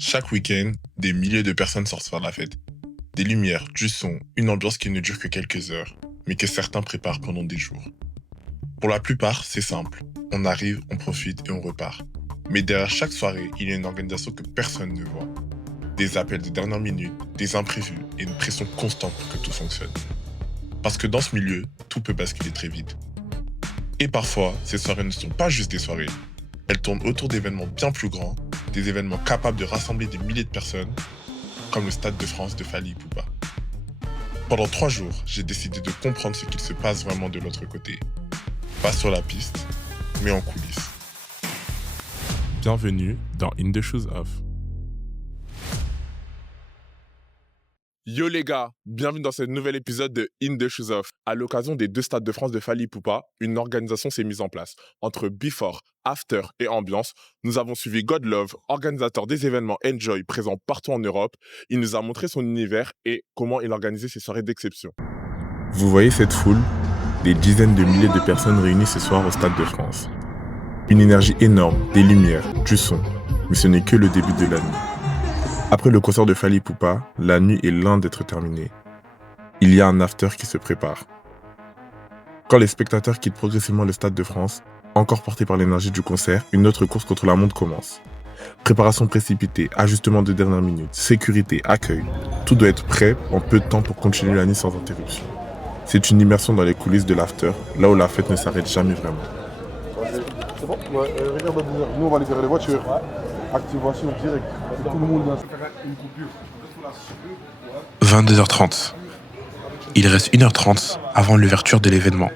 Chaque week-end, des milliers de personnes sortent faire la fête. Des lumières, du son, une ambiance qui ne dure que quelques heures, mais que certains préparent pendant des jours. Pour la plupart, c'est simple. On arrive, on profite et on repart. Mais derrière chaque soirée, il y a une organisation que personne ne voit. Des appels de dernière minute, des imprévus et une pression constante pour que tout fonctionne. Parce que dans ce milieu, tout peut basculer très vite. Et parfois, ces soirées ne sont pas juste des soirées. Elles tournent autour d'événements bien plus grands, des événements capables de rassembler des milliers de personnes, comme le Stade de France de Fally Ipupa. Pendant 3 jours, j'ai décidé de comprendre ce qu'il se passe vraiment de l'autre côté. Pas sur la piste, mais en coulisses. Bienvenue dans In the Shoes Of. Yo les gars, bienvenue dans ce nouvel épisode de In the Shoes Of. À l'occasion des 2 Stades de France de Fally Ipupa, une organisation s'est mise en place. Entre Before, After et Ambiance, nous avons suivi God Love, organisateur des événements Enjoy présents partout en Europe. Il nous a montré son univers et comment il organisait ses soirées d'exception. Vous voyez cette foule? Des dizaines de milliers de personnes réunies ce soir au Stade de France. Une énergie énorme, des lumières, du son. Mais ce n'est que le début de la nuit. Après le concert de Fally Ipupa, la nuit est loin d'être terminée. Il y a un after qui se prépare. Quand les spectateurs quittent progressivement le Stade de France, encore portés par l'énergie du concert, une autre course contre la montre commence. Préparation précipitée, ajustement de dernière minute, sécurité, accueil. Tout doit être prêt en peu de temps pour continuer la nuit sans interruption. C'est une immersion dans les coulisses de l'after, là où la fête ne s'arrête jamais vraiment. C'est bon, regarde, nous on va libérer les voitures. Activation directe. Tout le monde va faire une coupure. 22h30. Il reste 1h30 avant l'ouverture de l'événement.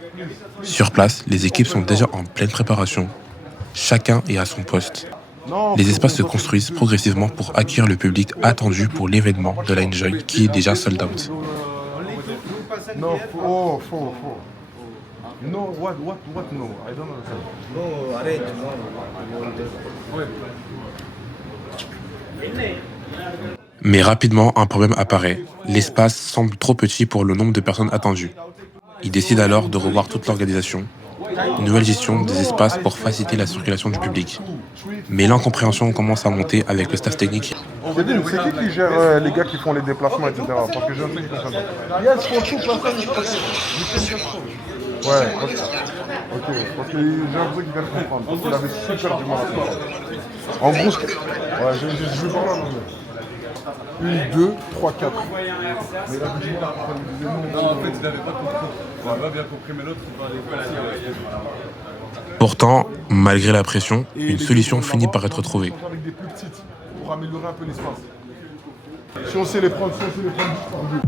Sur place, les équipes sont déjà en pleine préparation. Chacun est à son poste. Les espaces se construisent progressivement pour accueillir le public attendu pour l'événement de la Enjoy qui est déjà sold out. Non, faux. No, what, no, I don't understand. No, arrange, Mais rapidement, un problème apparaît. L'espace semble trop petit pour le nombre de personnes attendues. Ils décident alors de revoir toute l'organisation. Une nouvelle gestion des espaces pour faciliter la circulation du public. Mais l'incompréhension commence à monter avec le staff technique. C'est qui gère les gars qui font les déplacements, etc. Parce que j'ai un truc qui concerne pas. Yes, for two personnes. Ouais, ok, parce que j'ai un truc qui vient de comprendre. Parce qu'il avait super du mal à comprendre. En gros, ouais, je vais parler en anglais. 1, 2, 3, 4. Mais il a du mal à comprendre. Non, en fait, il n'avait pas compris. Il n'a pas bien compris, mais l'autre, il parlait pas. Pourtant, malgré la pression, une solution finit par être trouvée. Avec des plus petites pour améliorer un peu l'espace. Si on sait les prendre, juste par deux.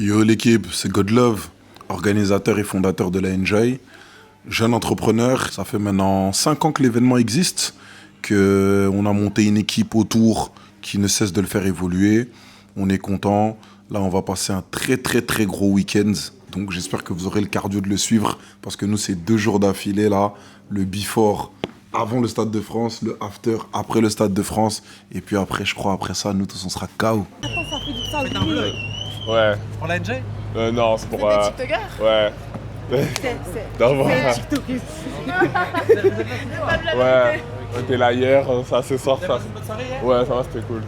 Yo l'équipe, c'est God Love, organisateur et fondateur de la Enjoy. Jeune entrepreneur, ça fait maintenant 5 ans que l'événement existe, qu'on a monté une équipe autour qui ne cesse de le faire évoluer. On est content. Là, on va passer un très gros week-end. Donc j'espère que vous aurez le cardio de le suivre, parce que nous, c'est 2 jours d'affilée là. Le before avant le Stade de France, le after après le Stade de France. Et puis après, je crois, après ça, nous tous, on sera KO. Ouais. Pour la NJ Non, c'est pour... C'est des tiktokers. Ouais. C'est voilà. tiktokers. Ouais. On était là hier, ça ce soir, ça... Ouais, ça va, c'était cool.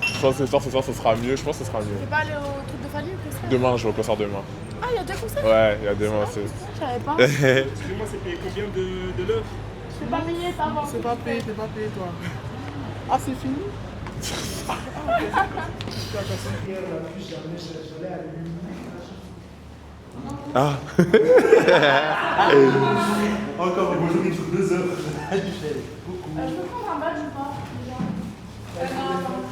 Je pense que ce soir, ce sera mieux. Je pense que ce sera mieux. Tu peux pas aller au truc de Fally ou quoi ça? Demain, je vais au concert demain. Ah, il y a 2 concerts? Ouais, il y a demain aussi. Je savais pas. Excusez-moi, c'était combien de l'heure Je suis pas payé, ça va. t'es pas payé, toi. Ah, c'est fini? Ah. Encore, bonjour, il faut 2 heures. Je peux prendre un badge ou pas déjà? Non, attends.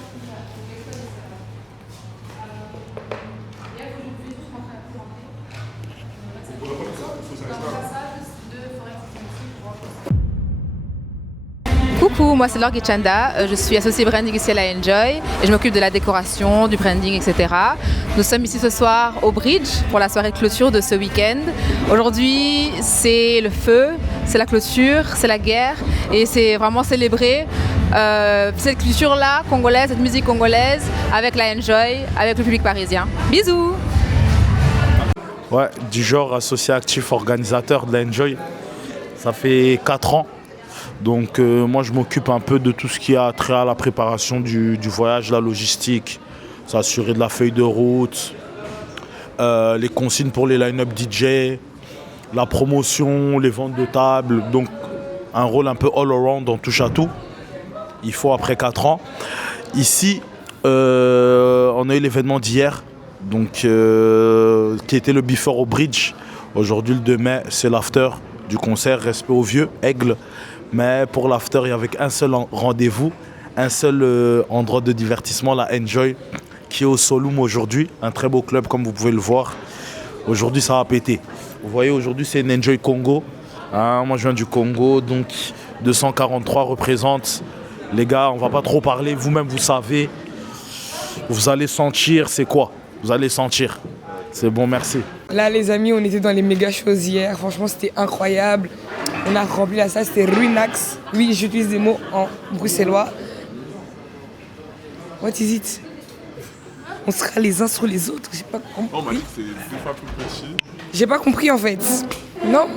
Coucou, moi c'est Laure Chanda, je suis associée branding ici à la Enjoy et je m'occupe de la décoration, du branding, etc. Nous sommes ici ce soir au Bridge pour la soirée de clôture de ce week-end. Aujourd'hui c'est le feu, c'est la clôture, c'est la guerre et c'est vraiment célébrer cette culture-là congolaise, cette musique congolaise avec la Enjoy, avec le public parisien. Bisous! Ouais, du genre associé actif organisateur de la Enjoy. Ça fait 4 ans. Donc moi je m'occupe un peu de tout ce qui a trait à la préparation du voyage, la logistique, s'assurer de la feuille de route, les consignes pour les line-up DJ, la promotion, les ventes de tables, donc un rôle un peu all-around, on touche à tout. Il faut après 4 ans. Ici, on a eu l'événement d'hier, donc qui était le Before au Bridge. Aujourd'hui, le 2 mai, c'est l'after du concert Respect aux Vieux, Aigle. Mais pour l'after, il n'y avait qu'un seul rendez-vous, un seul endroit de divertissement, la Enjoy, qui est au Solum aujourd'hui. Un très beau club, comme vous pouvez le voir. Aujourd'hui, ça va péter. Vous voyez, aujourd'hui, c'est une Enjoy Congo. Hein, moi, je viens du Congo, donc 243 représente. Les gars, on va pas trop parler. Vous-même, vous savez. Vous allez sentir, c'est quoi? Vous allez sentir. C'est bon, merci. Là, les amis, on était dans les méga choses hier. Franchement, c'était incroyable. On a rempli la salle, c'était Ruinax. Oui, j'utilise des mots en bruxellois. What is it? On sera les uns sur les autres, j'ai pas compris. On m'a dit que c'est 2 fois plus petit. J'ai pas compris en fait. Non,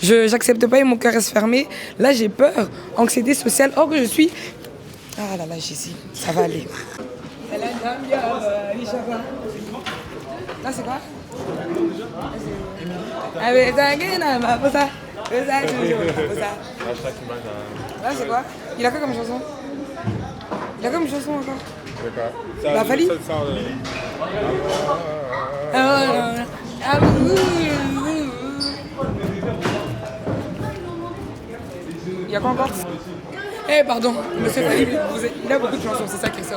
j'accepte pas et mon cœur reste fermé. Là, j'ai peur. Anxiété sociale. Or que je suis. Ah là là, Jésus, ça va aller. Là, c'est quoi? Là, c'est quoi? Il a quoi comme chanson? Il a quoi comme chanson encore? La Fali? Il y a quoi encore? Eh pardon, monsieur Fali, il a beaucoup de chansons, c'est ça qui est ça.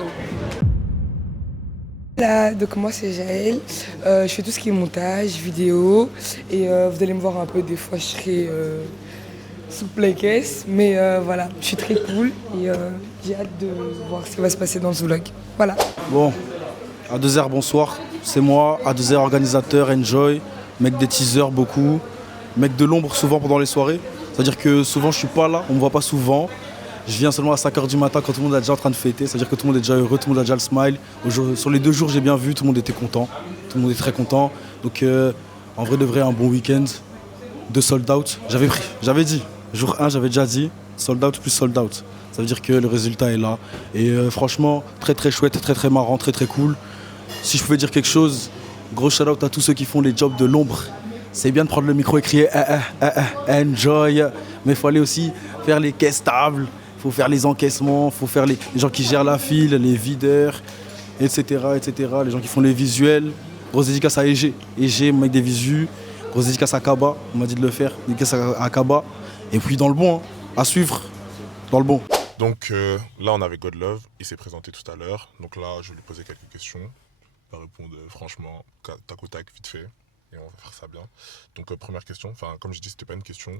Là, donc moi c'est Jaël, je fais tout ce qui est montage, vidéo, et vous allez me voir un peu, des fois je serai sous playcase, mais voilà, je suis très cool et j'ai hâte de voir ce qui va se passer dans ce vlog. Voilà. Bon, A2R, bonsoir, c'est moi, A2R organisateur, Enjoy, mec des teasers beaucoup, mec de l'ombre souvent pendant les soirées, c'est-à-dire que souvent je suis pas là, on me voit pas souvent. Je viens seulement à 5h du matin quand tout le monde est déjà en train de fêter, c'est-à-dire que tout le monde est déjà heureux, tout le monde a déjà le smile. Sur les 2 jours, j'ai bien vu, tout le monde était content, tout le monde est très content. Donc en vrai de vrai, un bon week-end, 2 sold out. J'avais dit, jour 1, j'avais déjà dit, sold out plus sold out. Ça veut dire que le résultat est là. Et franchement, très très chouette, très très marrant, très très cool. Si je pouvais dire quelque chose, gros shout out à tous ceux qui font les jobs de l'ombre. C'est bien de prendre le micro et crier enjoy, mais il faut aller aussi faire les caisses tables. Il faut faire les encaissements, il faut faire les gens qui gèrent la file, les videurs, etc., etc. Les gens qui font les visuels. Grosse dédicace à EG. EG, mec des visus. Grosse dédicace à Kaba, on m'a dit de le faire. Dédicace à Kaba. Et puis dans le bon, hein, à suivre. Dans le bon. Donc là, on avait Godlove. Il s'est présenté tout à l'heure. Donc là, je vais lui poser quelques questions. Il va répondre franchement, tac au tac, vite fait. Et on va faire ça bien. Donc première question, comme je dis, c'était pas une question.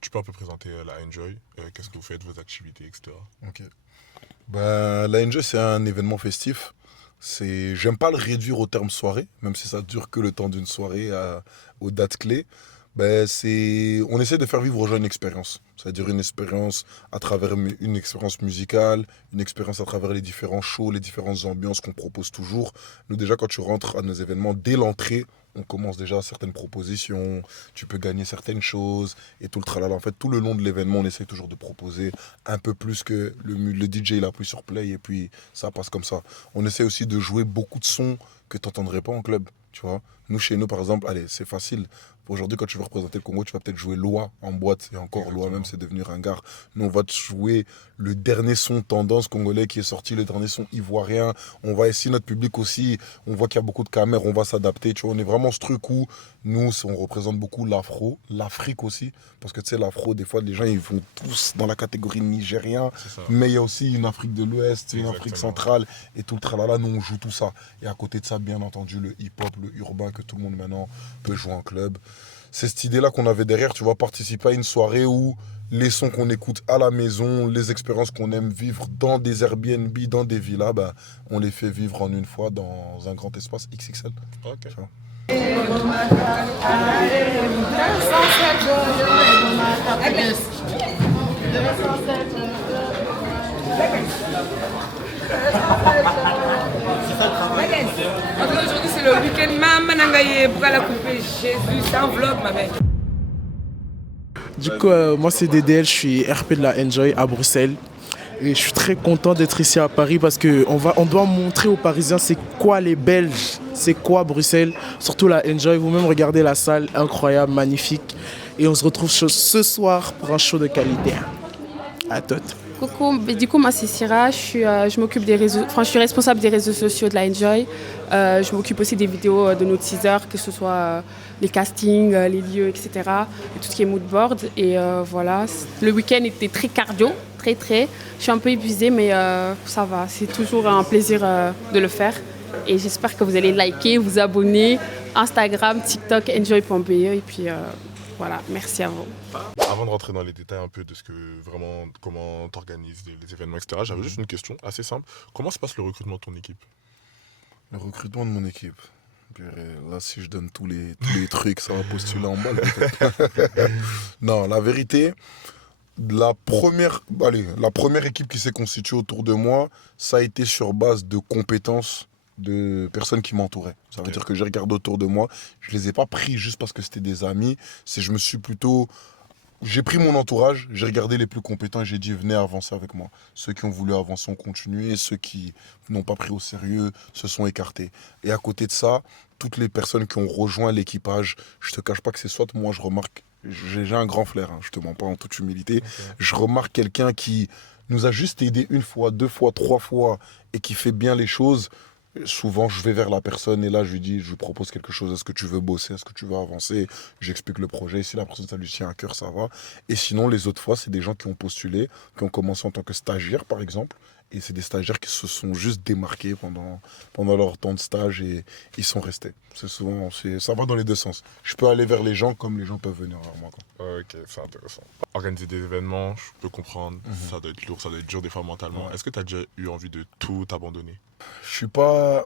Tu peux un peu présenter la Enjoy, qu'est-ce que vous faites, vos activités, etc. Ok. La Enjoy, c'est un événement festif. J'aime pas le réduire au terme soirée, même si ça dure que le temps d'une soirée aux dates clés. On essaie de faire vivre aux gens une expérience. C'est-à-dire une expérience à travers une expérience musicale, une expérience à travers les différents shows, les différentes ambiances qu'on propose toujours. Nous déjà, quand tu rentres à nos événements, dès l'entrée, on commence déjà certaines propositions, tu peux gagner certaines choses et tout le tralala. En fait, tout le long de l'événement, on essaie toujours de proposer un peu plus que le DJ, il appuie sur play et puis ça passe comme ça. On essaie aussi de jouer beaucoup de sons que tu n'entendrais pas en club, tu vois. Nous, chez nous, par exemple, allez, c'est facile. Aujourd'hui, quand tu veux représenter le Congo, tu vas peut-être jouer Loi en boîte. Et encore, Loi même, c'est devenu ringard. Nous, on va te jouer le dernier son tendance congolais qui est sorti, le dernier son ivoirien. On va essayer, notre public aussi, on voit qu'il y a beaucoup de caméras, on va s'adapter. Tu vois, on est vraiment ce truc où nous, on représente beaucoup l'afro, l'Afrique aussi. Parce que tu sais, l'afro, des fois, les gens, ils vont tous dans la catégorie nigérien. Mais il y a aussi une Afrique de l'Ouest, une Afrique centrale et tout le tralala. Nous, on joue tout ça. Et à côté de ça, bien entendu, le hip-hop, le urbain que tout le monde maintenant peut jouer en club. C'est cette idée-là qu'on avait derrière, tu vois, participer à une soirée où les sons qu'on écoute à la maison, les expériences qu'on aime vivre dans des Airbnb, dans des villas, on les fait vivre en une fois dans un grand espace XXL. Ok. Aujourd'hui c'est le week-end, maman Nangaye, pourquoi la couper Jésus, c'est un vlog ma mère. Du coup, moi c'est DDL, je suis RP de la Enjoy à Bruxelles. Et je suis très content d'être ici à Paris parce qu'on doit montrer aux Parisiens c'est quoi les Belges, c'est quoi Bruxelles, surtout la Enjoy. Vous-même regardez la salle, incroyable, magnifique. Et on se retrouve ce soir pour un show de qualité. À toutes. Coucou, du coup moi c'est Syrah, je m'occupe des réseaux, je suis responsable des réseaux sociaux de la Enjoy. Je m'occupe aussi des vidéos de nos teasers, que ce soit les castings, les lieux, etc. Et tout ce qui est moodboard. Et voilà, le week-end était très cardio, très. Je suis un peu épuisée, mais ça va. C'est toujours un plaisir de le faire. Et j'espère que vous allez liker, vous abonner, Instagram, TikTok, enjoy.be. Et puis voilà, merci à vous. Avant de rentrer dans les détails un peu de ce que vraiment, comment tu organises les événements, etc., j'avais juste une question assez simple. Comment se passe le recrutement de ton équipe? Le recrutement de mon équipe. Là, si je donne tous les trucs, ça va postuler en balle. Non, la vérité, la première équipe qui s'est constituée autour de moi, ça a été sur base de compétences de personnes qui m'entouraient. Ça veut dire que j'ai regardé autour de moi. Je les ai pas pris juste parce que c'était des amis. J'ai pris mon entourage, j'ai regardé les plus compétents et j'ai dit venez avancer avec moi. Ceux qui ont voulu avancer ont continué, ceux qui n'ont pas pris au sérieux se sont écartés. Et à côté de ça, toutes les personnes qui ont rejoint l'équipage, je te cache pas que c'est soit moi je remarque, j'ai un grand flair, hein, je te mens pas en toute humilité, je remarque quelqu'un qui nous a juste aidé une fois, 2 fois, 3 fois et qui fait bien les choses. Souvent, je vais vers la personne et là, je lui propose quelque chose. Est-ce que tu veux bosser? Est-ce que tu veux avancer? J'explique le projet. Si la personne, ça lui tient à cœur, ça va. Et sinon, les autres fois, c'est des gens qui ont postulé, qui ont commencé en tant que stagiaires, par exemple. Et c'est des stagiaires qui se sont juste démarqués pendant leur temps de stage et ils sont restés. Ça va dans les deux sens. Je peux aller vers les gens comme les gens peuvent venir vers moi. Ok, c'est intéressant. Organiser des événements, je peux comprendre, ça doit être lourd, ça doit être dur des fois mentalement. Est-ce que tu as déjà eu envie de tout abandonner? Je suis pas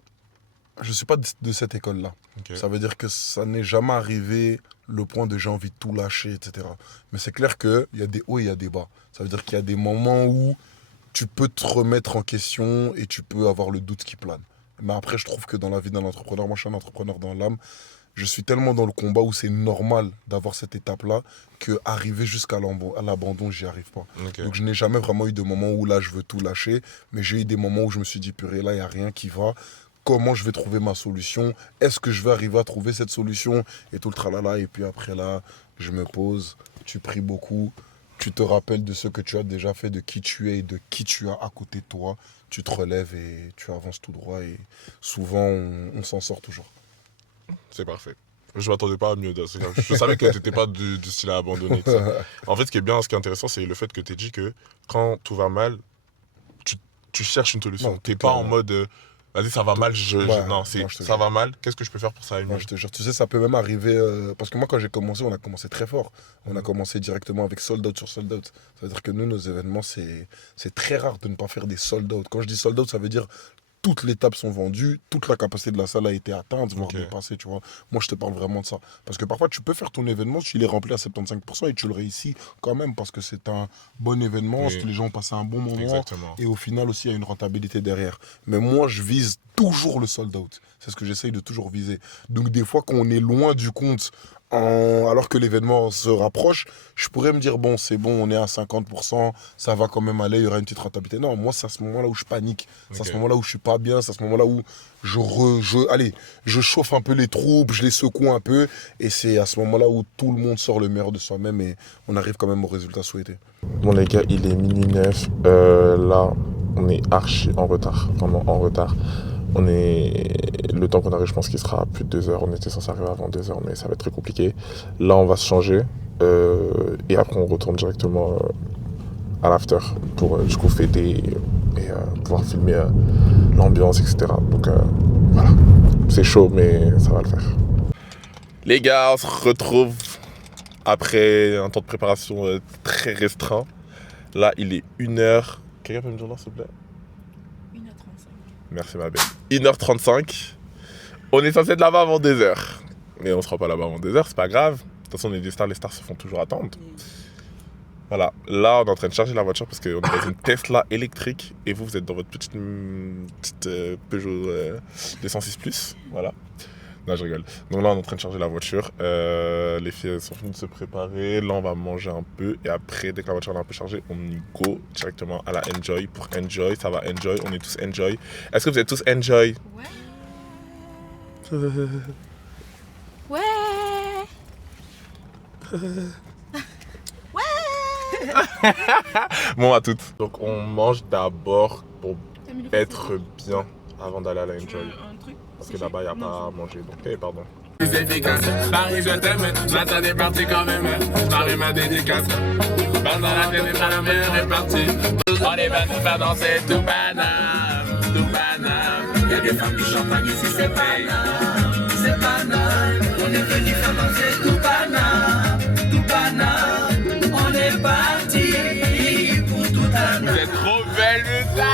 de cette école-là. Ça veut dire que ça n'est jamais arrivé le point de j'ai envie de tout lâcher, etc. Mais c'est clair qu'il y a des hauts et il y a des bas. Ça veut dire qu'il y a des moments où tu peux te remettre en question et tu peux avoir le doute qui plane. Mais après, je trouve que dans la vie d'un entrepreneur, moi je suis un entrepreneur dans l'âme, je suis tellement dans le combat où c'est normal d'avoir cette étape-là qu'arriver jusqu'à l'abandon, j'y arrive pas. Donc je n'ai jamais vraiment eu de moment où là je veux tout lâcher, mais j'ai eu des moments où je me suis dit purée, là il n'y a rien qui va. Comment je vais trouver ma solution? Est-ce que je vais arriver à trouver cette solution? Et tout le tralala. Et puis après là, je me pose, tu pries beaucoup. Tu te rappelles de ce que tu as déjà fait, de qui tu es et de qui tu as à côté de toi. Tu te relèves et tu avances tout droit. Et souvent, on s'en sort toujours. C'est parfait. Je m'attendais pas à mieux. Je savais que tu n'étais pas du style à abandonner. En fait, ce qui est intéressant, c'est le fait que tu aies dit que quand tout va mal, tu cherches une solution. Tu n'es pas en mode... vas-y, ça va mal, ça va mal, qu'est-ce que je peux faire pour ça aller mieux? Je te jure, tu sais, ça peut même arriver... parce que moi, quand j'ai commencé, on a commencé très fort. On a commencé directement avec sold out sur sold out. C'est-à-dire que nous, nos événements, c'est très rare de ne pas faire des sold out. Quand je dis sold out, ça veut dire toutes les tables sont vendues, toute la capacité de la salle a été atteinte, voire dépassée, tu vois. Moi, je te parle vraiment de ça. Parce que parfois, tu peux faire ton événement, tu l'es rempli à 75% et tu le réussis quand même parce que c'est un bon événement, les gens ont passé un bon moment. Exactement. Et au final aussi, il y a une rentabilité derrière. Mais moi, je vise toujours le sold out. C'est ce que j'essaye de toujours viser. Donc, des fois, quand on est loin du compte, alors que l'événement se rapproche, je pourrais me dire, bon, c'est bon, on est à 50%, ça va quand même aller, il y aura une petite rentabilité. Non, moi, c'est à ce moment-là où je panique. C'est à ce moment-là où je suis pas bien, c'est à ce moment-là où je chauffe un peu les troupes, je les secoue un peu, et c'est à ce moment-là où tout le monde sort le meilleur de soi-même et on arrive quand même au résultat souhaité. Bon les gars, il est minuit 9, là on est archi en retard, vraiment en retard. Le temps qu'on arrive, je pense qu'il sera à plus de 2 heures. On était censé arriver avant 2 heures, mais ça va être très compliqué. Là, on va se changer. Et après, on retourne directement à l'after pour du coup fêter et pouvoir filmer l'ambiance, etc. Donc voilà. C'est chaud, mais ça va le faire. Les gars, on se retrouve après un temps de préparation très restreint. Là, il est 1h. Quelqu'un peut me dire là, s'il vous plaît? Merci ma belle. 1h35. On est censé être là-bas avant 2h. Mais on ne sera pas là-bas avant 2h, c'est pas grave. De toute façon, on est des stars, les stars se font toujours attendre. Voilà. Là, on est en train de charger la voiture parce qu'on est dans une Tesla électrique. Et vous êtes dans votre petite Peugeot 206 Plus. Voilà. Non, je rigole. Donc là, on est en train de charger la voiture. Les filles sont finies de se préparer. Là, on va manger un peu. Et après, dès que la voiture est un peu chargée, on y go directement à la Enjoy. Pour Enjoy, ça va Enjoy. On est tous Enjoy. Est-ce que vous êtes tous Enjoy? Ouais. Ouais. Ouais. Bon, à toutes. Donc, on mange d'abord pour être bien avant d'aller à la Enjoy. Parce que là-bas, il n'y a pas à manger. Donc, pardon. Efficace. Paris, je t'aime, j'attends des parties quand même. Paris, ma dédicace. Pendant la télé, la mer est partie. On est venu faire danser tout Paname, tout Paname. Y'a des femmes qui chantent ici, c'est Paname, c'est Paname. On est venu faire danser tout Paname, tout Paname. On est parti pour toute la nuit. Vous êtes trop belle, le ça.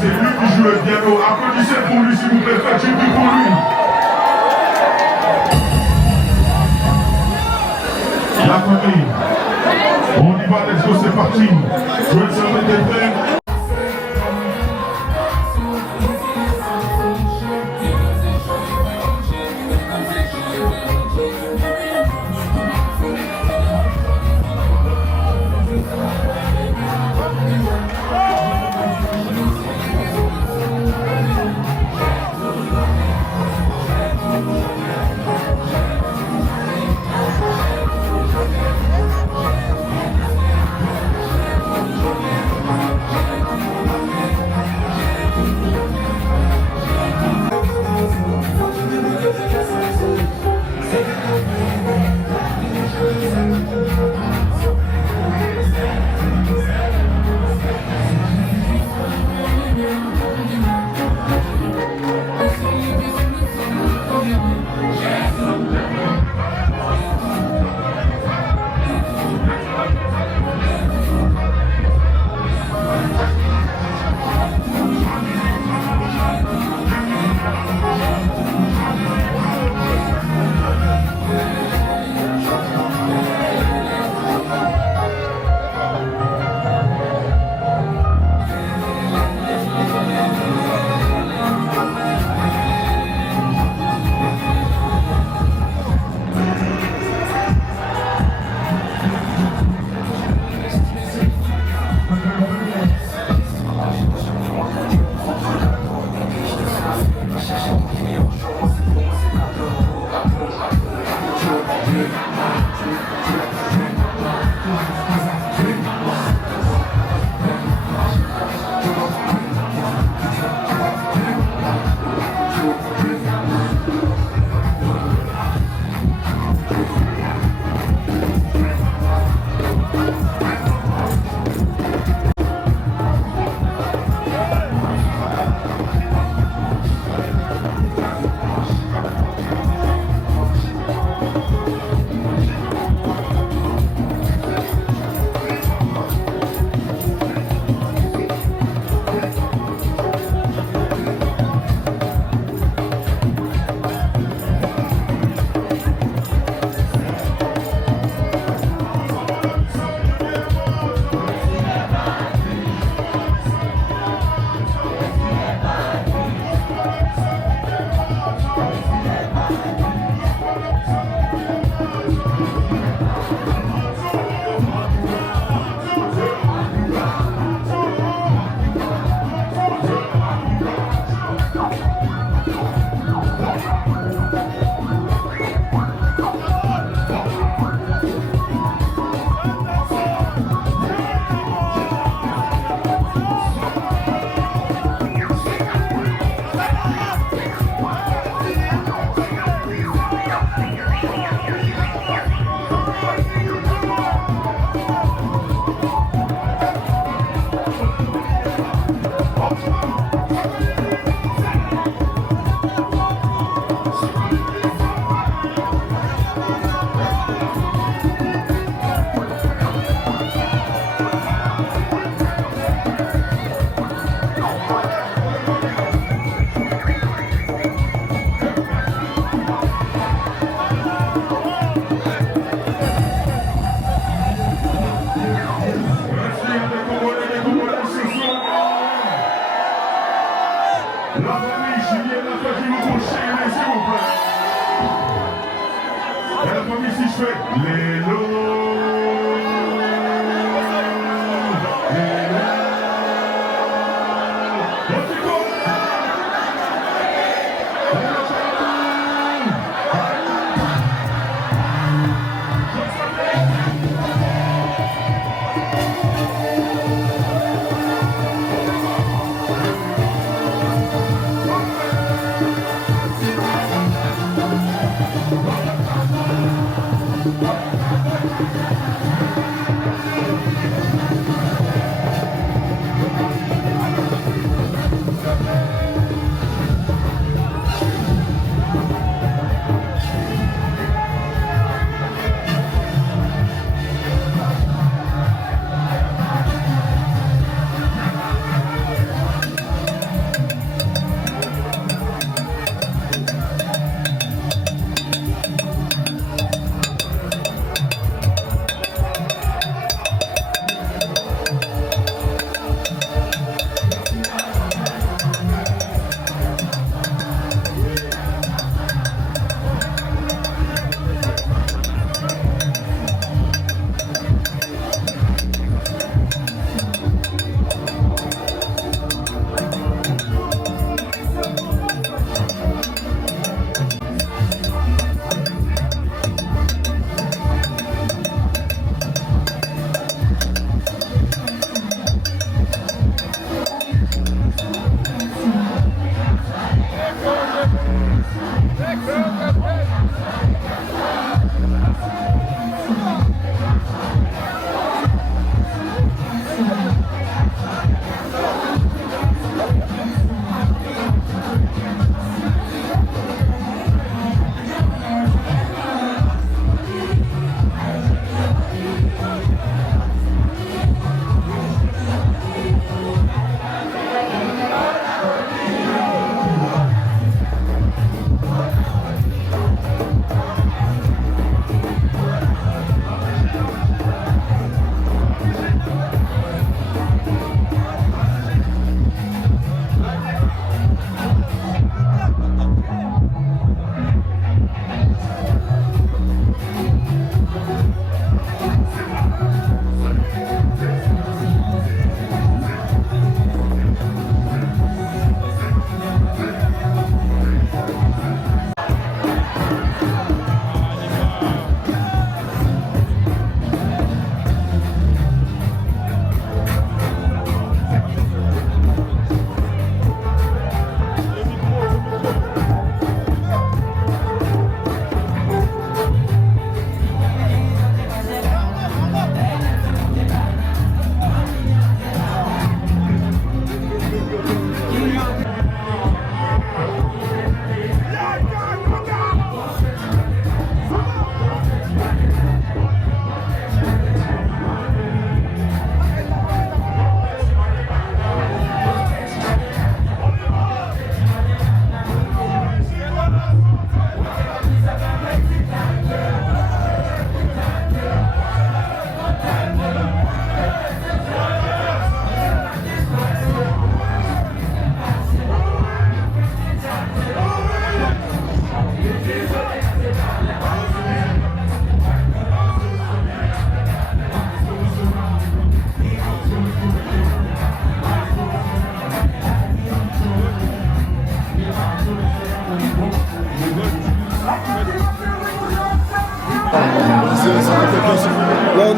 C'est lui qui joue le piano. Applaudissez pour lui, s'il vous plaît. Faites du bruit pour lui. La famille. On y va, let's go, c'est parti. Je vais le servir des frères.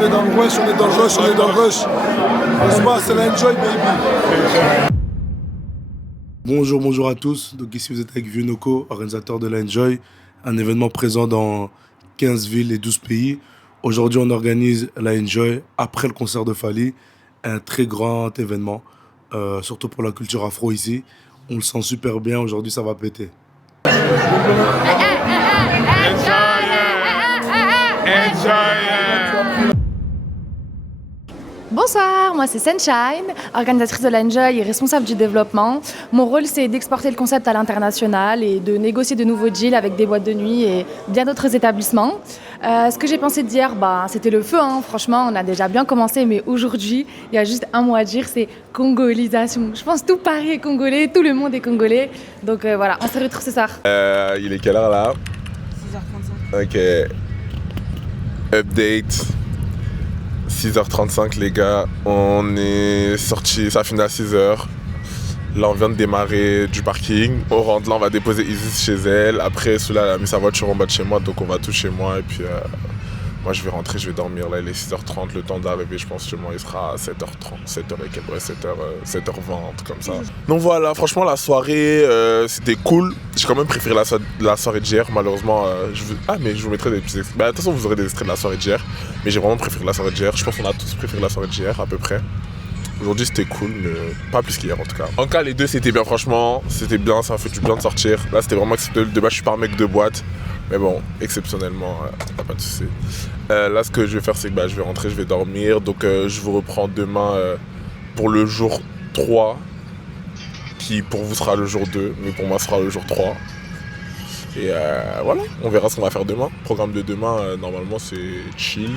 est dans le rush, on est dans le rush, on est dans le rush. On se bat, c'est la Enjoy, baby. Bonjour à tous. Donc ici vous êtes avec Vieux Noko, organisateur de la Enjoy, un événement présent dans 15 villes et 12 pays. Aujourd'hui on organise la Enjoy après le concert de Fally, un très grand événement, surtout pour la culture afro ici. On le sent super bien, aujourd'hui ça va péter. Bonsoir, moi c'est Sunshine, organisatrice de l'Enjoy et responsable du développement. Mon rôle c'est d'exporter le concept à l'international et de négocier de nouveaux deals avec des boîtes de nuit et bien d'autres établissements. Ce que j'ai pensé de dire, c'était le feu, hein. Franchement on a déjà bien commencé, mais aujourd'hui il y a juste un mot à dire, c'est congolisation. Je pense tout Paris est congolais, tout le monde est congolais, donc voilà, on se retrouve ce soir. Il est quelle heure là? 6h35. Ok. Update. 6h35 les gars, on est sorti, ça finit à 6h. Là on vient de démarrer du parking. On rentre là, on va déposer Isis chez elle. Après celui-là elle a mis sa voiture en bas de chez moi, donc on va tout chez moi. Et puis moi je vais rentrer, je vais dormir. Là il est 6h30, le temps d'arriver je pense chez moi il sera à 7h30, 7h et quelques, ouais, 7h20 comme ça. Donc voilà, franchement la soirée c'était cool. J'ai quand même préféré la soirée d'hier, malheureusement. Mais je vous mettrai des petits extraits. De toute façon vous aurez des extraits de la soirée d'hier. Mais j'ai vraiment préféré la soirée d'hier. Je pense qu'on a tous préféré la soirée d'hier à peu près. Aujourd'hui c'était cool, mais pas plus qu'hier en tout cas. En tout cas les deux c'était bien, franchement, c'était bien, ça a fait du bien de sortir. Là c'était vraiment exceptionnel, de base je suis pas un mec de boîte, mais bon, exceptionnellement, pas de soucis. Là ce que je vais faire c'est que je vais rentrer, je vais dormir, donc je vous reprends demain pour le jour 3, qui pour vous sera le jour 2, mais pour moi sera le jour 3. Et voilà, on verra ce qu'on va faire demain. Le programme de demain, normalement c'est chill.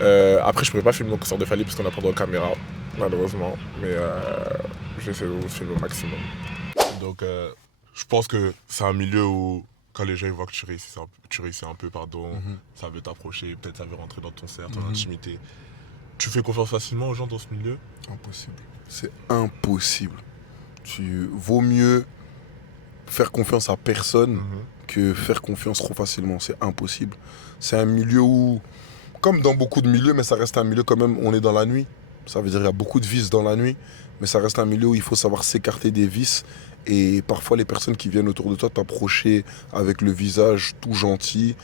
Après je pourrais pas filmer mon concert de Fally parce qu'on a pas droit aux caméras, malheureusement, mais j'essaie de vous filmer au maximum. Donc je pense que c'est un milieu où quand les gens ils voient que tu réussis un peu, ça veut t'approcher, peut-être ça veut rentrer dans ton cercle, ton intimité. Tu fais confiance facilement aux gens dans ce milieu? Impossible. C'est impossible. Vaut mieux faire confiance à personne que faire confiance trop facilement. C'est impossible. C'est un milieu où, comme dans beaucoup de milieux, mais ça reste un milieu quand même, on est dans la nuit. Ça veut dire qu'il y a beaucoup de vices dans la nuit, mais ça reste un milieu où il faut savoir s'écarter des vices. Et parfois, les personnes qui viennent autour de toi t'approcher avec le visage tout gentil,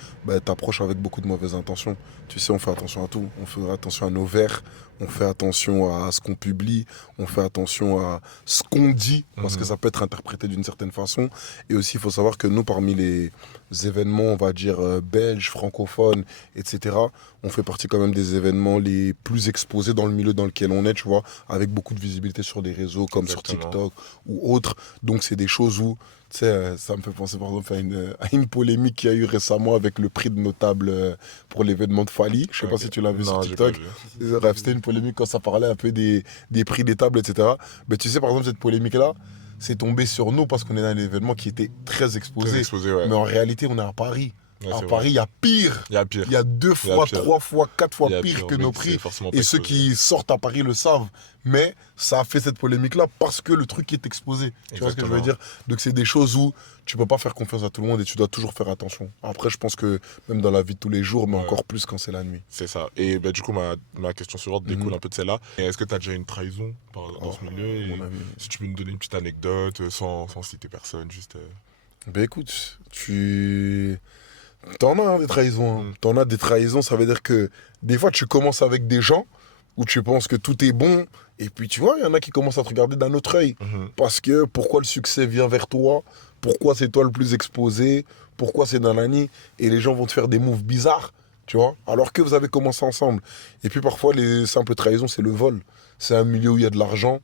t'approchent avec beaucoup de mauvaises intentions. Tu sais, on fait attention à tout. On fait attention à nos vers, on fait attention à ce qu'on publie, on fait attention à ce qu'on dit, parce que ça peut être interprété d'une certaine façon. Et aussi, il faut savoir que nous, parmi les événements, on va dire, belges, francophones, etc., on fait partie quand même des événements les plus exposés dans le milieu dans lequel on est, tu vois, avec beaucoup de visibilité sur des réseaux comme sur TikTok ou autres. Donc, c'est des choses où, tu sais, ça me fait penser par exemple à une polémique qu'il y a eu récemment avec le prix de notable pour l'événement de Fally. Je sais pas si tu l'as vu sur TikTok. Bref, c'était une polémique quand ça parlait un peu des prix des tables, etc. Mais tu sais, par exemple, cette polémique-là, c'est tombé sur nous parce qu'on est dans un événement qui était très exposé. Ouais. Mais en réalité, on est à Paris. Ouais, à Paris, il y a pire. Il y a 2 fois, 3 fois, 4 fois pire que nos prix. Et ceux qui sortent à Paris le savent. Mais ça a fait cette polémique-là parce que le truc est exposé. Tu vois ce que je veux dire? Donc c'est des choses où tu peux pas faire confiance à tout le monde et tu dois toujours faire attention. Après, je pense que même dans la vie de tous les jours, mais encore plus quand c'est la nuit. C'est ça. Et du coup, ma question suivante découle un peu de celle-là. Est-ce que tu as déjà une trahison dans ce milieu? Et si tu peux nous donner une petite anecdote sans citer personne, juste... Écoute, t'en as des trahisons. T'en as des trahisons, ça veut dire que des fois tu commences avec des gens où tu penses que tout est bon et puis tu vois, il y en a qui commencent à te regarder d'un autre œil. Parce que pourquoi le succès vient vers toi? Pourquoi c'est toi le plus exposé? Pourquoi c'est Nanani? Et les gens vont te faire des moves bizarres, tu vois, alors que vous avez commencé ensemble. Et puis parfois, les simples trahisons, c'est le vol. C'est un milieu où il y a de l'argent.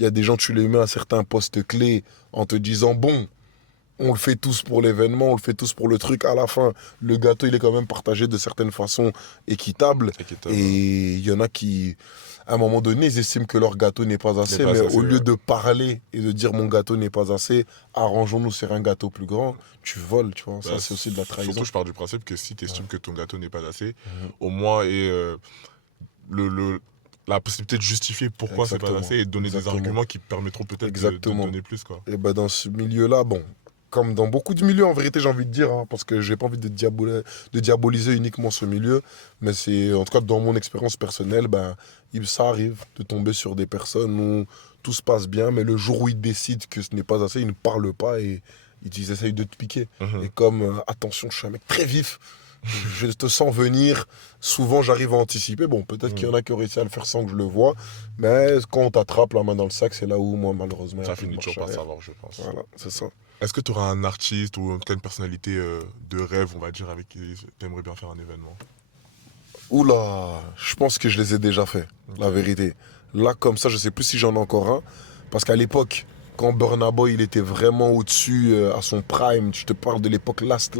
Il y a des gens, tu les mets à certains postes clés en te disant, bon, on le fait tous pour l'événement, on le fait tous pour le truc. À la fin, le gâteau, il est quand même partagé de certaines façons équitables. Et il y en a qui, à un moment donné, ils estiment que leur gâteau n'est pas assez. Mais au lieu de parler et de dire mon gâteau n'est pas assez, arrangeons-nous sur un gâteau plus grand, tu voles, tu vois. Ça, c'est aussi de la trahison. Surtout, je pars du principe que si tu estimes que ton gâteau n'est pas assez, au moins, la possibilité de justifier pourquoi c'est pas assez et de donner des arguments qui permettront peut-être de donner plus, quoi. Et dans ce milieu-là, bon, comme dans beaucoup de milieux, en vérité, j'ai envie de dire, hein, parce que j'ai pas envie de diaboliser uniquement ce milieu, mais c'est, en tout cas, dans mon expérience personnelle, ça arrive de tomber sur des personnes où tout se passe bien, mais le jour où ils décident que ce n'est pas assez, ils ne parlent pas et ils essayent de te piquer. Et comme, attention, je suis un mec très vif, je te sens venir, souvent j'arrive à anticiper. Bon, peut-être qu'il y en a qui ont réussi à le faire sans que je le vois, mais quand on t'attrape la main dans le sac, c'est là où moi, malheureusement... Ça finit toujours par savoir, je pense. Voilà, c'est ça. Est-ce que tu auras un artiste ou en tout cas une personnalité de rêve, on va dire, avec qui tu aimerais bien faire un événement? Oula, je pense que je les ai déjà fait, la vérité. Là, comme ça, je sais plus si j'en ai encore un, parce qu'à l'époque, quand Burna Boy il était vraiment au-dessus, à son prime, je te parle de l'époque last,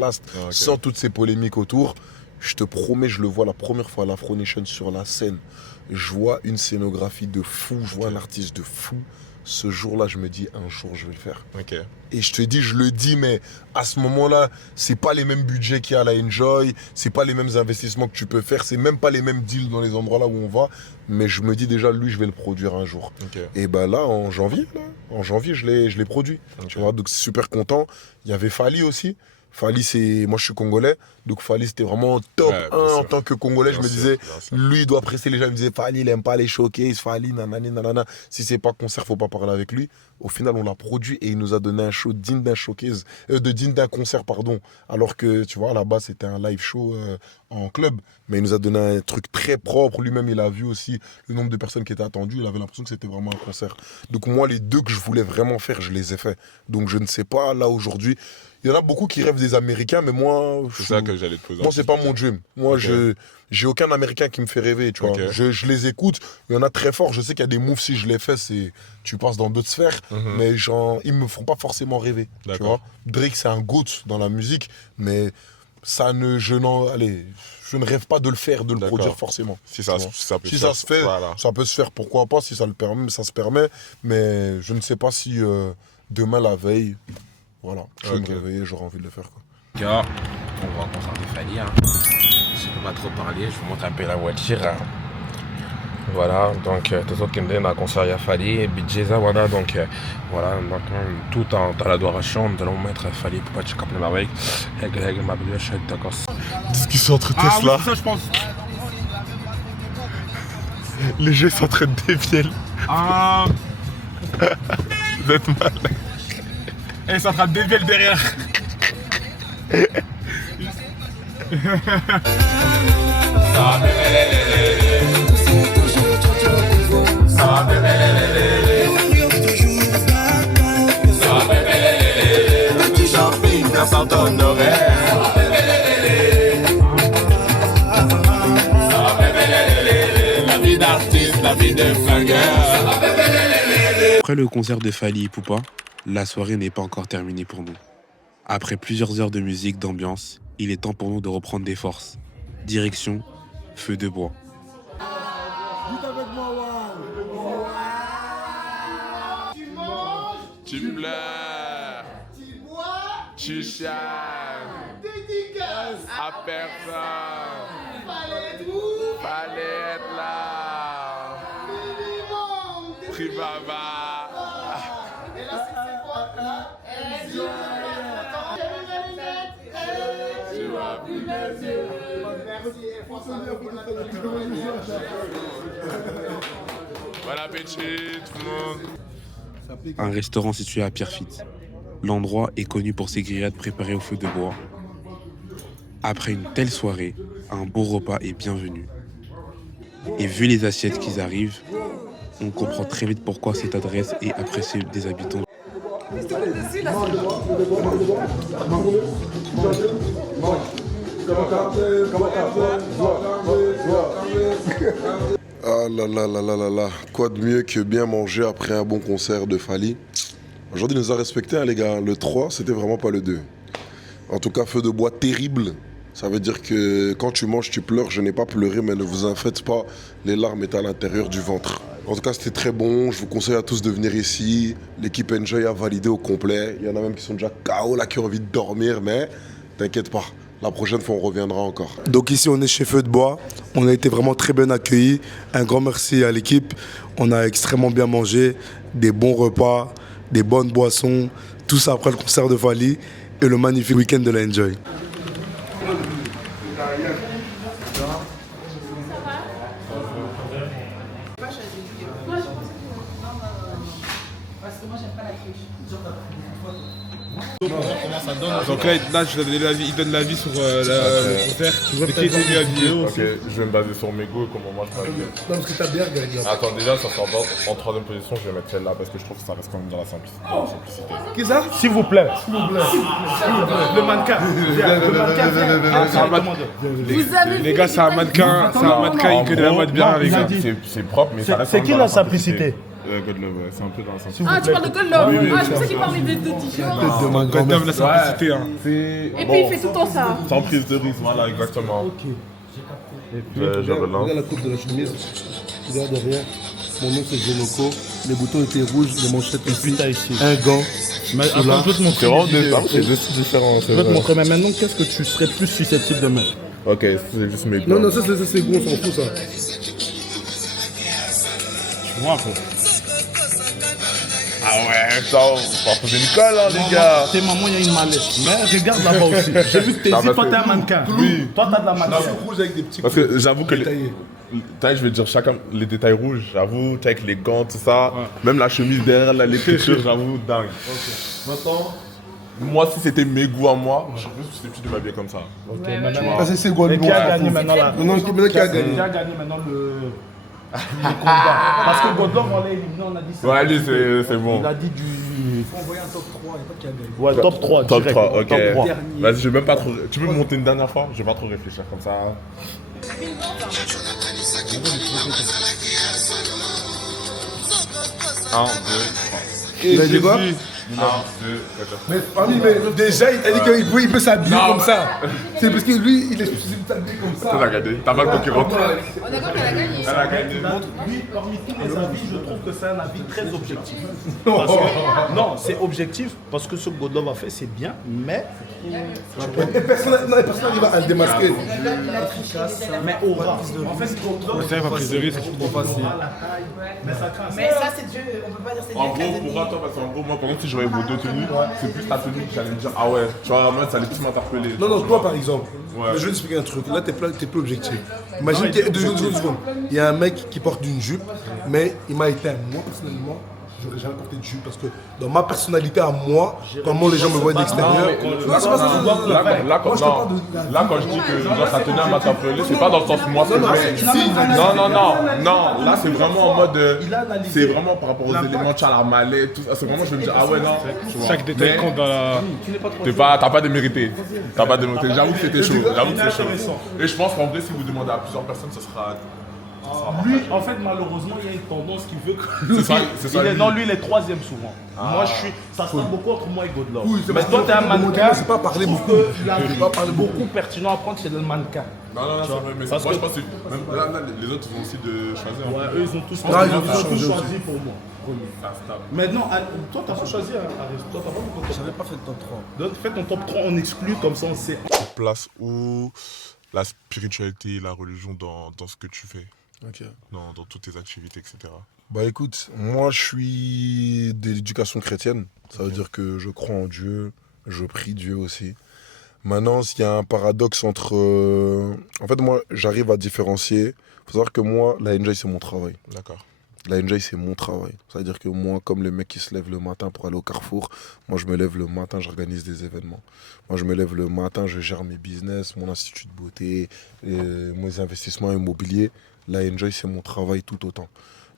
sans toutes ces polémiques autour, je te promets, je le vois la première fois à l'Afro Nation sur la scène. Je vois une scénographie de fou, je vois un artiste de fou. Ce jour-là, je me dis, un jour, je vais le faire. Et je te dis, je le dis, mais à ce moment-là, c'est pas les mêmes budgets qu'il y a à la Enjoy, c'est pas les mêmes investissements que tu peux faire, c'est même pas les mêmes deals dans les endroits là où on va, mais je me dis déjà, lui, je vais le produire un jour. Et là, en janvier, je l'ai produit. Tu vois, donc c'est super content. Il y avait Fally aussi. Fally, moi je suis congolais, donc Fally c'était vraiment top 1 en tant que congolais. Je me disais, lui il doit presser les gens. Il me disait, Fally il aime pas les showcases, Fally nanani nanana. Si c'est pas concert, faut pas parler avec lui. Au final, on l'a produit et il nous a donné un show digne d'un showcase, digne d'un concert, pardon. Alors que tu vois, là-bas c'était un live show en club, mais il nous a donné un truc très propre. Lui-même, il a vu aussi le nombre de personnes qui étaient attendues. Il avait l'impression que c'était vraiment un concert. Donc moi, les deux que je voulais vraiment faire, je les ai faits. Donc je ne sais pas là aujourd'hui. Il y en a beaucoup qui rêvent des Américains, mais moi... C'est ça que j'allais te poser. Moi, c'est pas mon dream. Moi, j'ai aucun Américain qui me fait rêver, tu vois. Je les écoute, il y en a très forts. Je sais qu'il y a des moves, si je les fais, tu passes dans d'autres sphères, mais ils me font pas forcément rêver, tu vois. Drake, c'est un GOAT dans la musique, mais je ne rêve pas de le faire, de le produire forcément. Si ça se fait, ça peut se faire, pourquoi pas, si ça le permet, ça se permet, mais je ne sais pas si demain, la veille... Voilà, je vais me réveiller, j'aurai envie de le faire. On va au concert de Fally. Je ne peux pas trop parler, je vous montre un peu la voiture. Voilà, donc Toto Kinde a concert à Fally, Bidjeza, voilà, donc voilà, maintenant tout en l'adoration, nous allons mettre Fally pour pas te capter la veille. Ma belle chèque, d'accord. Discussion entre Tesla. Oui, ça je pense. Les jeux sont en train de dévier. Vous êtes mal. Et ça sera dévier le derrière. Après le concert de Fally Ipupa, la soirée n'est pas encore terminée pour nous. Après plusieurs heures de musique, d'ambiance, il est temps pour nous de reprendre des forces. Direction Feu de Bois. Tu pleures, tu bois, tu chiales, dédicace à personne. Fallait être là. Minimum. Privava. Et là, c'est quoi là? Tu vois plus les yeux. Bon appétit tout le monde. Un restaurant situé à Pierrefitte. L'endroit est connu pour ses grillades préparées au feu de bois. Après une telle soirée, un beau repas est bienvenu. Et vu les assiettes qui arrivent, on comprend très vite pourquoi cette adresse est appréciée des habitants. Ah là là là là là là, quoi de mieux que bien manger après un bon concert de Fally. Aujourd'hui, il nous a respecté, hein, les gars. Le 3, c'était vraiment pas le 2. En tout cas, feu de bois terrible. Ça veut dire que quand tu manges, tu pleures. Je n'ai pas pleuré, mais ne vous en faites pas. Les larmes étaient à l'intérieur du ventre. En tout cas, c'était très bon. Je vous conseille à tous de venir ici. L'équipe Enjoy a validé au complet. Il y en a même qui sont déjà KO, là, qui ont envie de dormir. Mais t'inquiète pas, la prochaine fois, on reviendra encore. Donc ici, on est chez Feu de Bois. On a été vraiment très bien accueillis. Un grand merci à l'équipe. On a extrêmement bien mangé. Des bons repas, des bonnes boissons. tout ça après le concert de Fally et le magnifique week-end de la Enjoy. Donc là, il donne l'avis sur le concert. Tu veux peut-être donner la vidéo aussi. Ok, je vais me baser sur mes goûts et comment moi je passe. Non, parce que t'as bien gagné. Attends, déjà, ça sera en troisième position, je vais mettre celle-là parce que je trouve que ça reste quand même dans la simplicité. Qui ça? S'il vous plaît. S'il vous plaît. Le mannequin. Les gars, c'est un mannequin, il connaît la mode bien, les gars. C'est propre, mais ça reste. C'est qui la simplicité? God Love, ouais, c'est un peu dans la simplicité. Ah, tu parles de God Love? Ah, je pensais qu'il parlait de t-shirt. God Love, la simplicité, hein. Et puis il fait tout le temps ça. Sans prise de risque, voilà, exactement. Ok. Regarde la coupe de la chemise. Regarde derrière. Mon nom c'est Genoko. Les boutons étaient rouges, les manchettes aussi. Un gant. Mais attends, je vais te montrer. C'est deux styles différents. Je vais te montrer, mais maintenant, qu'est-ce que tu serais plus susceptible de mettre? Ok, c'est juste mes Non, non, ça c'est gros, on s'en fout ça. Tu vois un peu. Ah ouais, ça, on va poser une colle, hein, les gars. T'es maman, il y a une mallette. Mais regarde là-bas aussi. J'ai vu que t'es ici, toi t'es un mannequin. Oui. Toi t'as de la mallette. C'est rouge avec des petits. Parce que j'avoue que je vais dire chacun les détails rouges, j'avoue, avec les gants, tout ça. Ouais. Même la chemise derrière, là, les textures, j'avoue, dingue. Ok. Maintenant. Moi, si c'était mes goûts à moi, je serais plus susceptible de m'habiller comme ça. Ok, maintenant. Ça, c'est quoi le qui a gagné maintenant là? Non, qui a gagné? Qui a gagné maintenant le combat? Parce que God Love, on l'a éliminé, on a dit ça. Ouais, lui, c'est bon. Il a dit du. Il faut envoyer un top 3, il n'y a pas qui a gagné. Ouais, top 3. Top direct. 3, ok. Top 3. Vas-y, je vais même pas trop. Tu peux me monter une dernière fois? Je vais pas trop réfléchir comme ça. Un, deux, trois. Il a dit quoi? Mais déjà, il a dit qu'il peut s'habiller comme ça. C'est parce que lui, il est susceptible de s'habiller comme ça. T'as gagné, t'as mal concurrent. On est d'accord qu'elle a gagné. Elle a gagné. Lui, parmi tous les avis, je trouve que c'est un avis très objectif. Parce que, non, c'est objectif parce que ce que God Love a fait, c'est bien, mais. Et personne n'arrive à le démasquer. Mais aura. En fait, God Love. C'est pas prise de risque, je comprends pas si. Mais ça, c'est Dieu, on peut pas dire c'est Dieu. En gros, pourquoi toi? Parce qu'en gros, moi, par exemple, si je voyais vos deux tenues, c'est plus ta tenue que j'allais me dire, ah ouais, tu vois, en mode, ça allait plus m'interpeller. Non, non, toi par exemple, Ouais. je vais t'expliquer un truc. Là, t'es plus objectif. Imagine qu'il y a 2 secondes. Il y a un mec qui porte une jupe, mais il m'a été à moi personnellement. J'aurais jamais porté de jupe parce que dans ma personnalité à moi, comment les gens me voient de l'extérieur. Non, c'est pas ça. Là, quand je dis que genre, sa tenue m'interpeller, c'est pas dans le sens où moi c'est vrai. Non, là c'est vraiment en mode. C'est vraiment par rapport aux éléments, tu as la mallette, tout ça. C'est vraiment, je vais me dire, ah ouais, non. Chaque détail compte dans la. T'as pas démérité. T'as pas démérité. J'avoue que c'était chaud. Et je pense qu'en vrai, si vous demandez à plusieurs personnes, ce sera. Lui, en fait, malheureusement, il y a une tendance qui veut que. C'est ça. Non, lui, il est troisième souvent. Moi, je suis. Ça se passe beaucoup entre moi et God Love. Mais toi, t'es un mannequin. C'est pas parler beaucoup. Il a beaucoup pertinent à prendre, c'est le mannequin. Non, c'est vrai, mais moi je pense que même là, les autres ils ont aussi de choisir. Ouais, eux ils ont tous choisi pour moi. Mais non, toi t'as pas choisi, toi t'as pas fait ton top 3. J'avais pas fait le top 3. Donc fais ton top 3, on exclut, comme ça on sait. Place où la spiritualité et la religion dans ce que tu fais, dans toutes tes activités, etc. Bah écoute, moi je suis d'éducation chrétienne. Ça veut dire que je crois en Dieu, je prie Dieu aussi. Maintenant, il y a un paradoxe entre... En fait, moi, j'arrive à différencier. Il faut savoir que moi, la Enjoy, c'est mon travail. D'accord. La Enjoy, c'est mon travail. C'est-à-dire que moi, comme le mec qui se lève le matin pour aller au Carrefour, moi, je me lève le matin, j'organise des événements. Moi, je me lève le matin, je gère mes business, mon institut de beauté, mes investissements immobiliers. La Enjoy, c'est mon travail tout autant.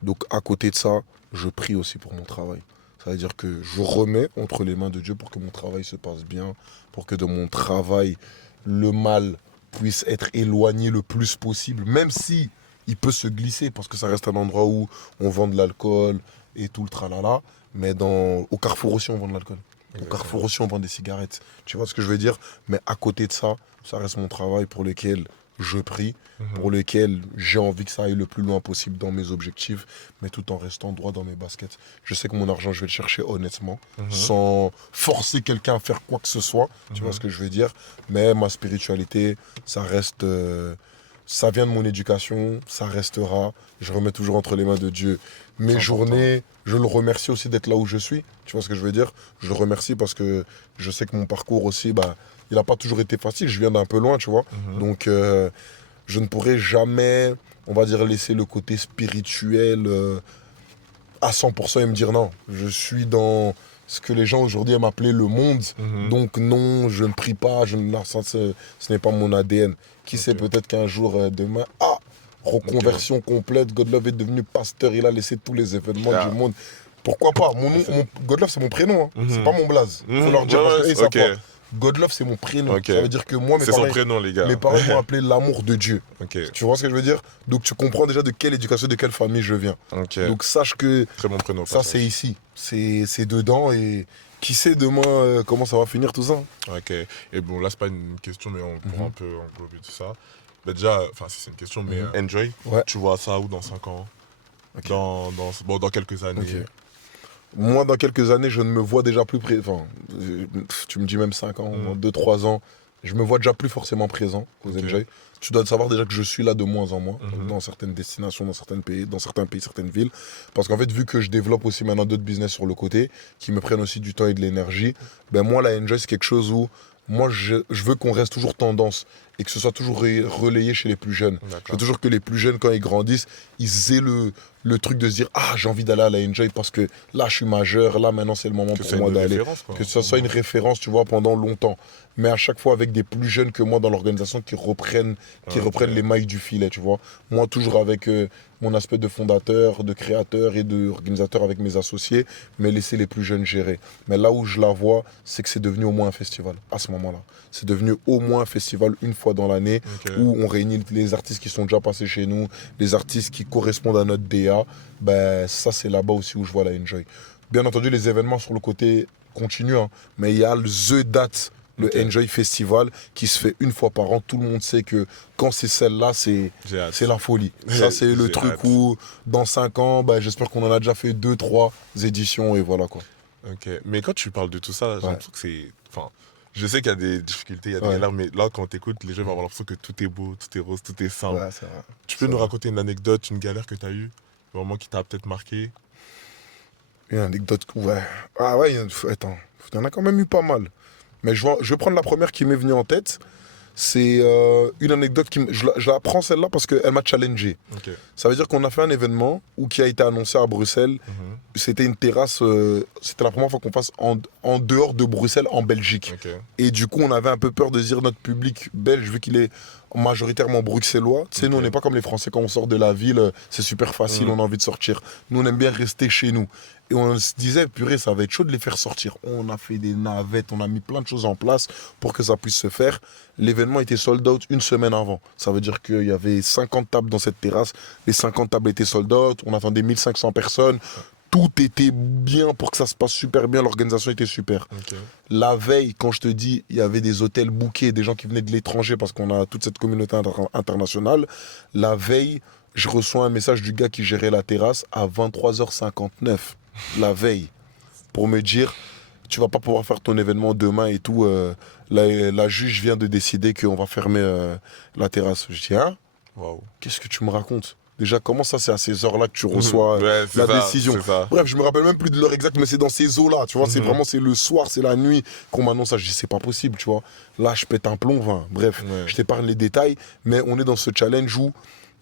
Donc, à côté de ça, je prie aussi pour mon travail. C'est-à-dire que je remets entre les mains de Dieu pour que mon travail se passe bien, pour que de mon travail, le mal puisse être éloigné le plus possible, même si il peut se glisser, parce que ça reste un endroit où on vend de l'alcool et tout le tralala, mais au Carrefour aussi, on vend de l'alcool. Au Carrefour aussi, on vend des cigarettes. Tu vois ce que je veux dire? Mais à côté de ça, ça reste mon travail pour lequel je prie, pour lequel j'ai envie que ça aille le plus loin possible dans mes objectifs, mais tout en restant droit dans mes baskets. Je sais que mon argent, je vais le chercher honnêtement, sans forcer quelqu'un à faire quoi que ce soit, tu vois ce que je veux dire. Mais ma spiritualité, ça reste Ça vient de mon éducation, ça restera. Je remets toujours entre les mains de Dieu. Mes journées, je le remercie aussi d'être là où je suis. Tu vois ce que je veux dire? Je le remercie parce que je sais que mon parcours aussi, il n'a pas toujours été facile. Je viens d'un peu loin, tu vois. Donc, je ne pourrai jamais, on va dire, laisser le côté spirituel à 100% et me dire non. Je suis dans ce que les gens aujourd'hui aiment appeler le monde. Donc non, je ne prie pas, ce n'est pas mon ADN. Qui sait, peut-être qu'un jour, demain, reconversion complète, Godlove est devenu pasteur, il a laissé tous les événements du monde. Pourquoi pas? Godlove, c'est mon prénom, hein. C'est pas mon blaze. Faut leur dire parce qu'ils savent pas. Godlove, c'est mon prénom. Ça veut dire que moi, c'est son prénom, les gars. Mes parents m'ont appelé l'amour de Dieu. Tu vois ce que je veux dire? Donc tu comprends déjà de quelle éducation, de quelle famille je viens. Donc sache que très bon prénom, ça, c'est ici. C'est dedans et qui sait demain comment ça va finir tout ça. Ok. Et bon, là, c'est pas une question, mais on pourra un peu englober tout ça. Mais déjà, enfin, si c'est une question, mais Enjoy, tu vois ça où dans 5 ans? Dans quelques années. Moi, dans quelques années, je ne me vois déjà plus présent. Tu me dis même 5 ans, 2-3 ans, je me vois déjà plus forcément présent aux Enjoy. Tu dois savoir déjà que je suis là de moins en moins, dans certaines destinations, dans certains pays, certaines villes. Parce qu'en fait, vu que je développe aussi maintenant d'autres business sur le côté, qui me prennent aussi du temps et de l'énergie, moi, la Enjoy, c'est quelque chose où moi, je veux qu'on reste toujours tendance et que ce soit toujours relayé chez les plus jeunes. Je veux toujours que les plus jeunes, quand ils grandissent, ils aient le truc de se dire « Ah, j'ai envie d'aller à la Enjoy parce que là, je suis majeur, là, maintenant, c'est le moment pour moi d'aller. » Que ce soit une référence, tu vois, pendant longtemps. Mais à chaque fois avec des plus jeunes que moi dans l'organisation qui reprennent les mailles du filet, tu vois. Moi, toujours avec mon aspect de fondateur, de créateur et d'organisateur avec mes associés, mais laisser les plus jeunes gérer. Mais là où je la vois, c'est que c'est devenu au moins un festival, à ce moment-là. C'est devenu au moins un festival une fois dans l'année où on réunit les artistes qui sont déjà passés chez nous, les artistes qui correspondent à notre DA. Ça, c'est là-bas aussi où je vois la Enjoy. Bien entendu, les événements sur le côté continuent, hein, mais il y a The Date, le Enjoy Festival, qui se fait une fois par an. Tout le monde sait que quand c'est celle-là, c'est la folie. Ça, c'est le truc où, dans 5 ans, j'espère qu'on en a déjà fait 2-3 éditions et voilà quoi. Ok, mais quand tu parles de tout ça, j'ai l'impression que c'est... Enfin, je sais qu'il y a des difficultés, il y a des galères, mais là, quand t'écoutes, les gens vont avoir l'impression que tout est beau, tout est rose, tout est simple. Tu peux nous raconter une anecdote, une galère que tu as eue, vraiment qui t'a peut-être marqué? Une anecdote, Ah ouais, attends, il y en a quand même eu pas mal. Mais je vais prendre la première qui m'est venue en tête. C'est une anecdote, je la prends celle-là parce qu'elle m'a challengé. Ça veut dire qu'on a fait un événement qui a été annoncé à Bruxelles. C'était une terrasse, c'était la première fois qu'on fasse en dehors de Bruxelles, en Belgique. Et du coup, on avait un peu peur de dire notre public belge, vu qu'il est majoritairement bruxellois. Tu sais, nous, on n'est pas comme les Français, quand on sort de la ville, c'est super facile, on a envie de sortir. Nous, on aime bien rester chez nous. Et on se disait, purée, ça va être chaud de les faire sortir. On a fait des navettes, on a mis plein de choses en place pour que ça puisse se faire. L'événement était sold out une semaine avant. Ça veut dire qu'il y avait 50 tables dans cette terrasse. Les 50 tables étaient sold out. On attendait 1500 personnes. Tout était bien pour que ça se passe super bien. L'organisation était super. La veille, quand je te dis, il y avait des hôtels bookés, des gens qui venaient de l'étranger parce qu'on a toute cette communauté internationale. La veille, je reçois un message du gars qui gérait la terrasse à 23h59. La veille, pour me dire tu vas pas pouvoir faire ton événement demain et tout, la juge vient de décider qu'on va fermer la terrasse. Je dis qu'est-ce que tu me racontes? Déjà, comment ça, c'est à ces heures-là que tu reçois la décision? Bref, je me rappelle même plus de l'heure exacte, mais c'est dans ces eaux-là, tu vois, c'est vraiment, c'est le soir, c'est la nuit qu'on m'annonce ça. Je dis, c'est pas possible, tu vois. Là, je pète un plomb, bref, je t'épargne les détails, mais on est dans ce challenge où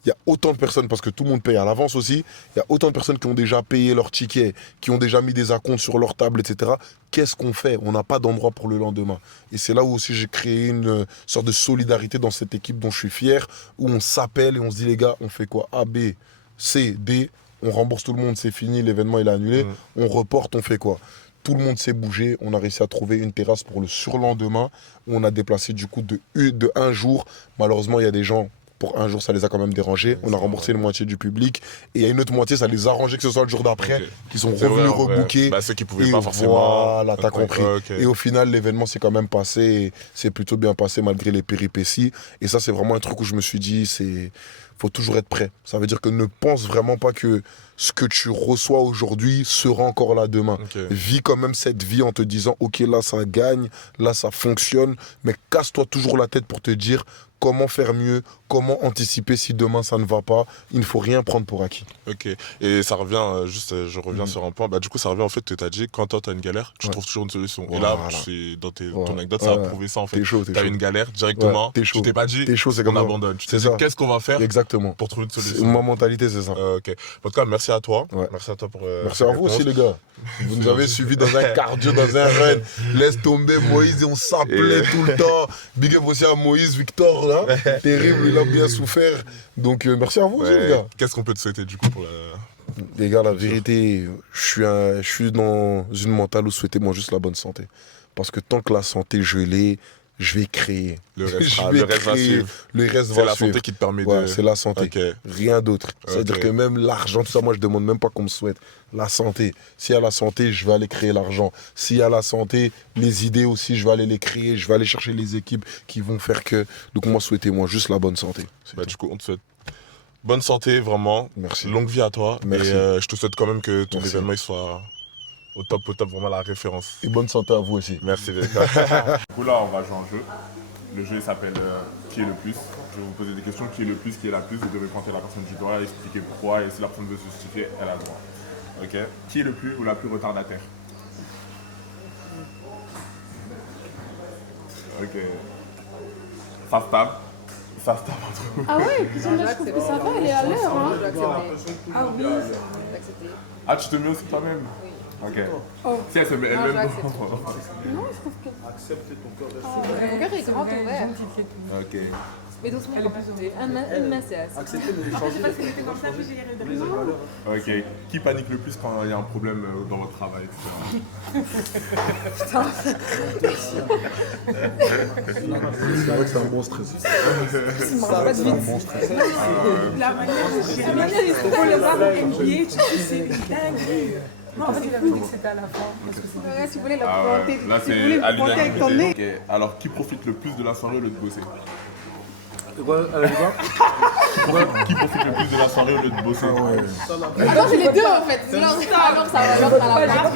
il y a autant de personnes, parce que tout le monde paye à l'avance aussi, il y a autant de personnes qui ont déjà payé leur ticket, qui ont déjà mis des acomptes sur leur table, etc. Qu'est-ce qu'on fait? On n'a pas d'endroit pour le lendemain. Et c'est là où aussi j'ai créé une sorte de solidarité dans cette équipe dont je suis fier, où on s'appelle et on se dit, les gars, on fait quoi? A, B, C, D, on rembourse tout le monde, c'est fini, l'événement il est annulé, on reporte, on fait quoi? Tout le monde s'est bougé, on a réussi à trouver une terrasse pour le surlendemain, on a déplacé du coup de 1 jour. Malheureusement, il y a des gens... Pour 1 jour, ça les a quand même dérangés. On a remboursé une moitié du public. Et il y a une autre moitié, ça les a arrangés que ce soit le jour d'après, qui sont revenus rebooker. Ceux qui pouvaient pas forcément. Voilà, t'as compris. Et au final, l'événement s'est quand même passé. Et c'est plutôt bien passé malgré les péripéties. Et ça, c'est vraiment un truc où je me suis dit, faut toujours être prêt. Ça veut dire que ne pense vraiment pas que ce que tu reçois aujourd'hui sera encore là demain. Vis quand même cette vie en te disant, ok, là ça gagne, là ça fonctionne, mais casse-toi toujours la tête pour te dire comment faire mieux, comment anticiper si demain ça ne va pas. Il ne faut rien prendre pour acquis. Ok, et ça revient, je reviens sur un point, du coup ça revient en fait que tu as dit, quand toi tu as une galère, tu trouves toujours une solution. Et là, dans ton anecdote, ça a prouvé ça en fait. Tu as une galère directement, tu t'es pas dit, on abandonne. Tu t'es dit, qu'est-ce qu'on va faire pour trouver une solution. Ma mentalité, c'est ça. Ok, en tout cas, merci à toi. Merci à toi pour. Merci à vous aussi, les gars. Vous nous avez suivis dans un cardio, dans un run. Laisse tomber Moïse et on s'appelait tout le temps. Big up aussi à Moïse, Victor, là. Terrible, il a bien souffert. Donc, merci à vous aussi, les gars. Qu'est-ce qu'on peut te souhaiter du coup pour la. Les gars, la vérité, je suis dans une mentale où souhaitez-moi juste la bonne santé. Parce que tant que la santé, je l'ai, je vais créer. Le reste va suivre. Le reste va suivre. C'est la santé qui te permet de... c'est la santé. Rien d'autre. C'est-à-dire que même l'argent, tout ça, moi, je demande même pas qu'on me souhaite. La santé. S'il y a la santé, je vais aller créer l'argent. S'il y a la santé, les idées aussi, je vais aller les créer. Je vais aller chercher les équipes qui vont faire que... Donc moi, souhaitez-moi juste la bonne santé. Du coup, on te souhaite bonne santé, vraiment. Merci. Longue vie à toi. Merci. Et je te souhaite quand même que ton événement il soit... au top, vraiment la référence. Et bonne santé à vous aussi. Merci. Du coup là, on va jouer un jeu. Le jeu il s'appelle Qui est le plus. Je vais vous poser des questions. Qui est le plus, qui est la plus. Vous devez pointer la personne du doigt, expliquer pourquoi. Et si la personne veut se justifier, elle a le droit. Ok. Qui est le plus ou la plus retardataire? Ok. Ça se tape. Ça se tape entre vous. Ah ouais, je trouve que ça va, elle est à l'heure. Hein. Ah oui. Ah, tu te mets aussi toi-même? Ok. Si elle se met elle-même. Non, je trouve que. Accepter ton cœur reste Mon cœur est grand ouvert. Ok. Mais doucement, une main, c'est assez. Accepter de changer. Ok. Qui panique le plus quand il y a un problème dans votre travail, etc. Putain. C'est vrai que c'est un bon stress. C'est un bon stress. La manière dont il se trouve les armes NBA, tu sais, c'est dingue. Non, en fait, il a dit que c'était à la fin. Ouais, si vous voulez la planter, là, si vous voulez la planter avec ton nez. Ok. Alors, qui profite le plus de la soirée au lieu de bosser? Qui profite le plus de la soirée au lieu de bosser? Non, c'est les deux en fait. Alors ça va, l'autre à la place.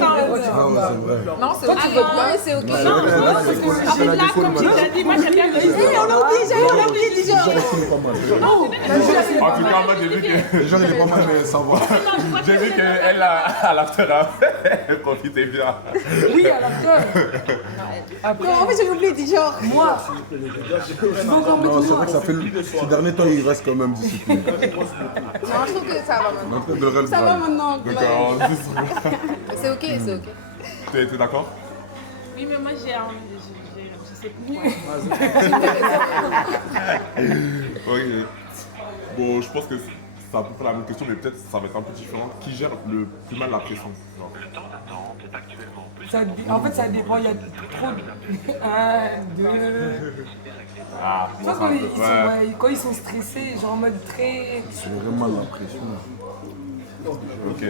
Non, c'est ok. Non, mais c'est ok. Non, parce que en fait là, comme tu l'as dit, moi j'aime bien le on a oublié déjà. En tout cas, moi j'ai vu que. Les gens, il est pas mal, mais ça va. J'ai vu qu'elle, à l'after, elle profitait bien. Oui, à l'after. En fait, j'ai oublié déjà. Moi. Non, c'est vrai que ça fait. Ces derniers temps, il reste quand même discipliné. Non, je trouve que ça va maintenant. Ça va maintenant. C'est ok, c'est ok. T'es d'accord? Oui, mais moi j'ai envie de. Je sais plus. Ok. Bon, je pense que c'est à peu près la même question, mais peut-être ça va être un peu différent. Qui gère le plus mal la pression? En fait, ça dépend. Il y a trop de. 1, 2. Ah, Je pense quand ils sont stressés, genre en mode très. C'est vraiment la pression. Ok.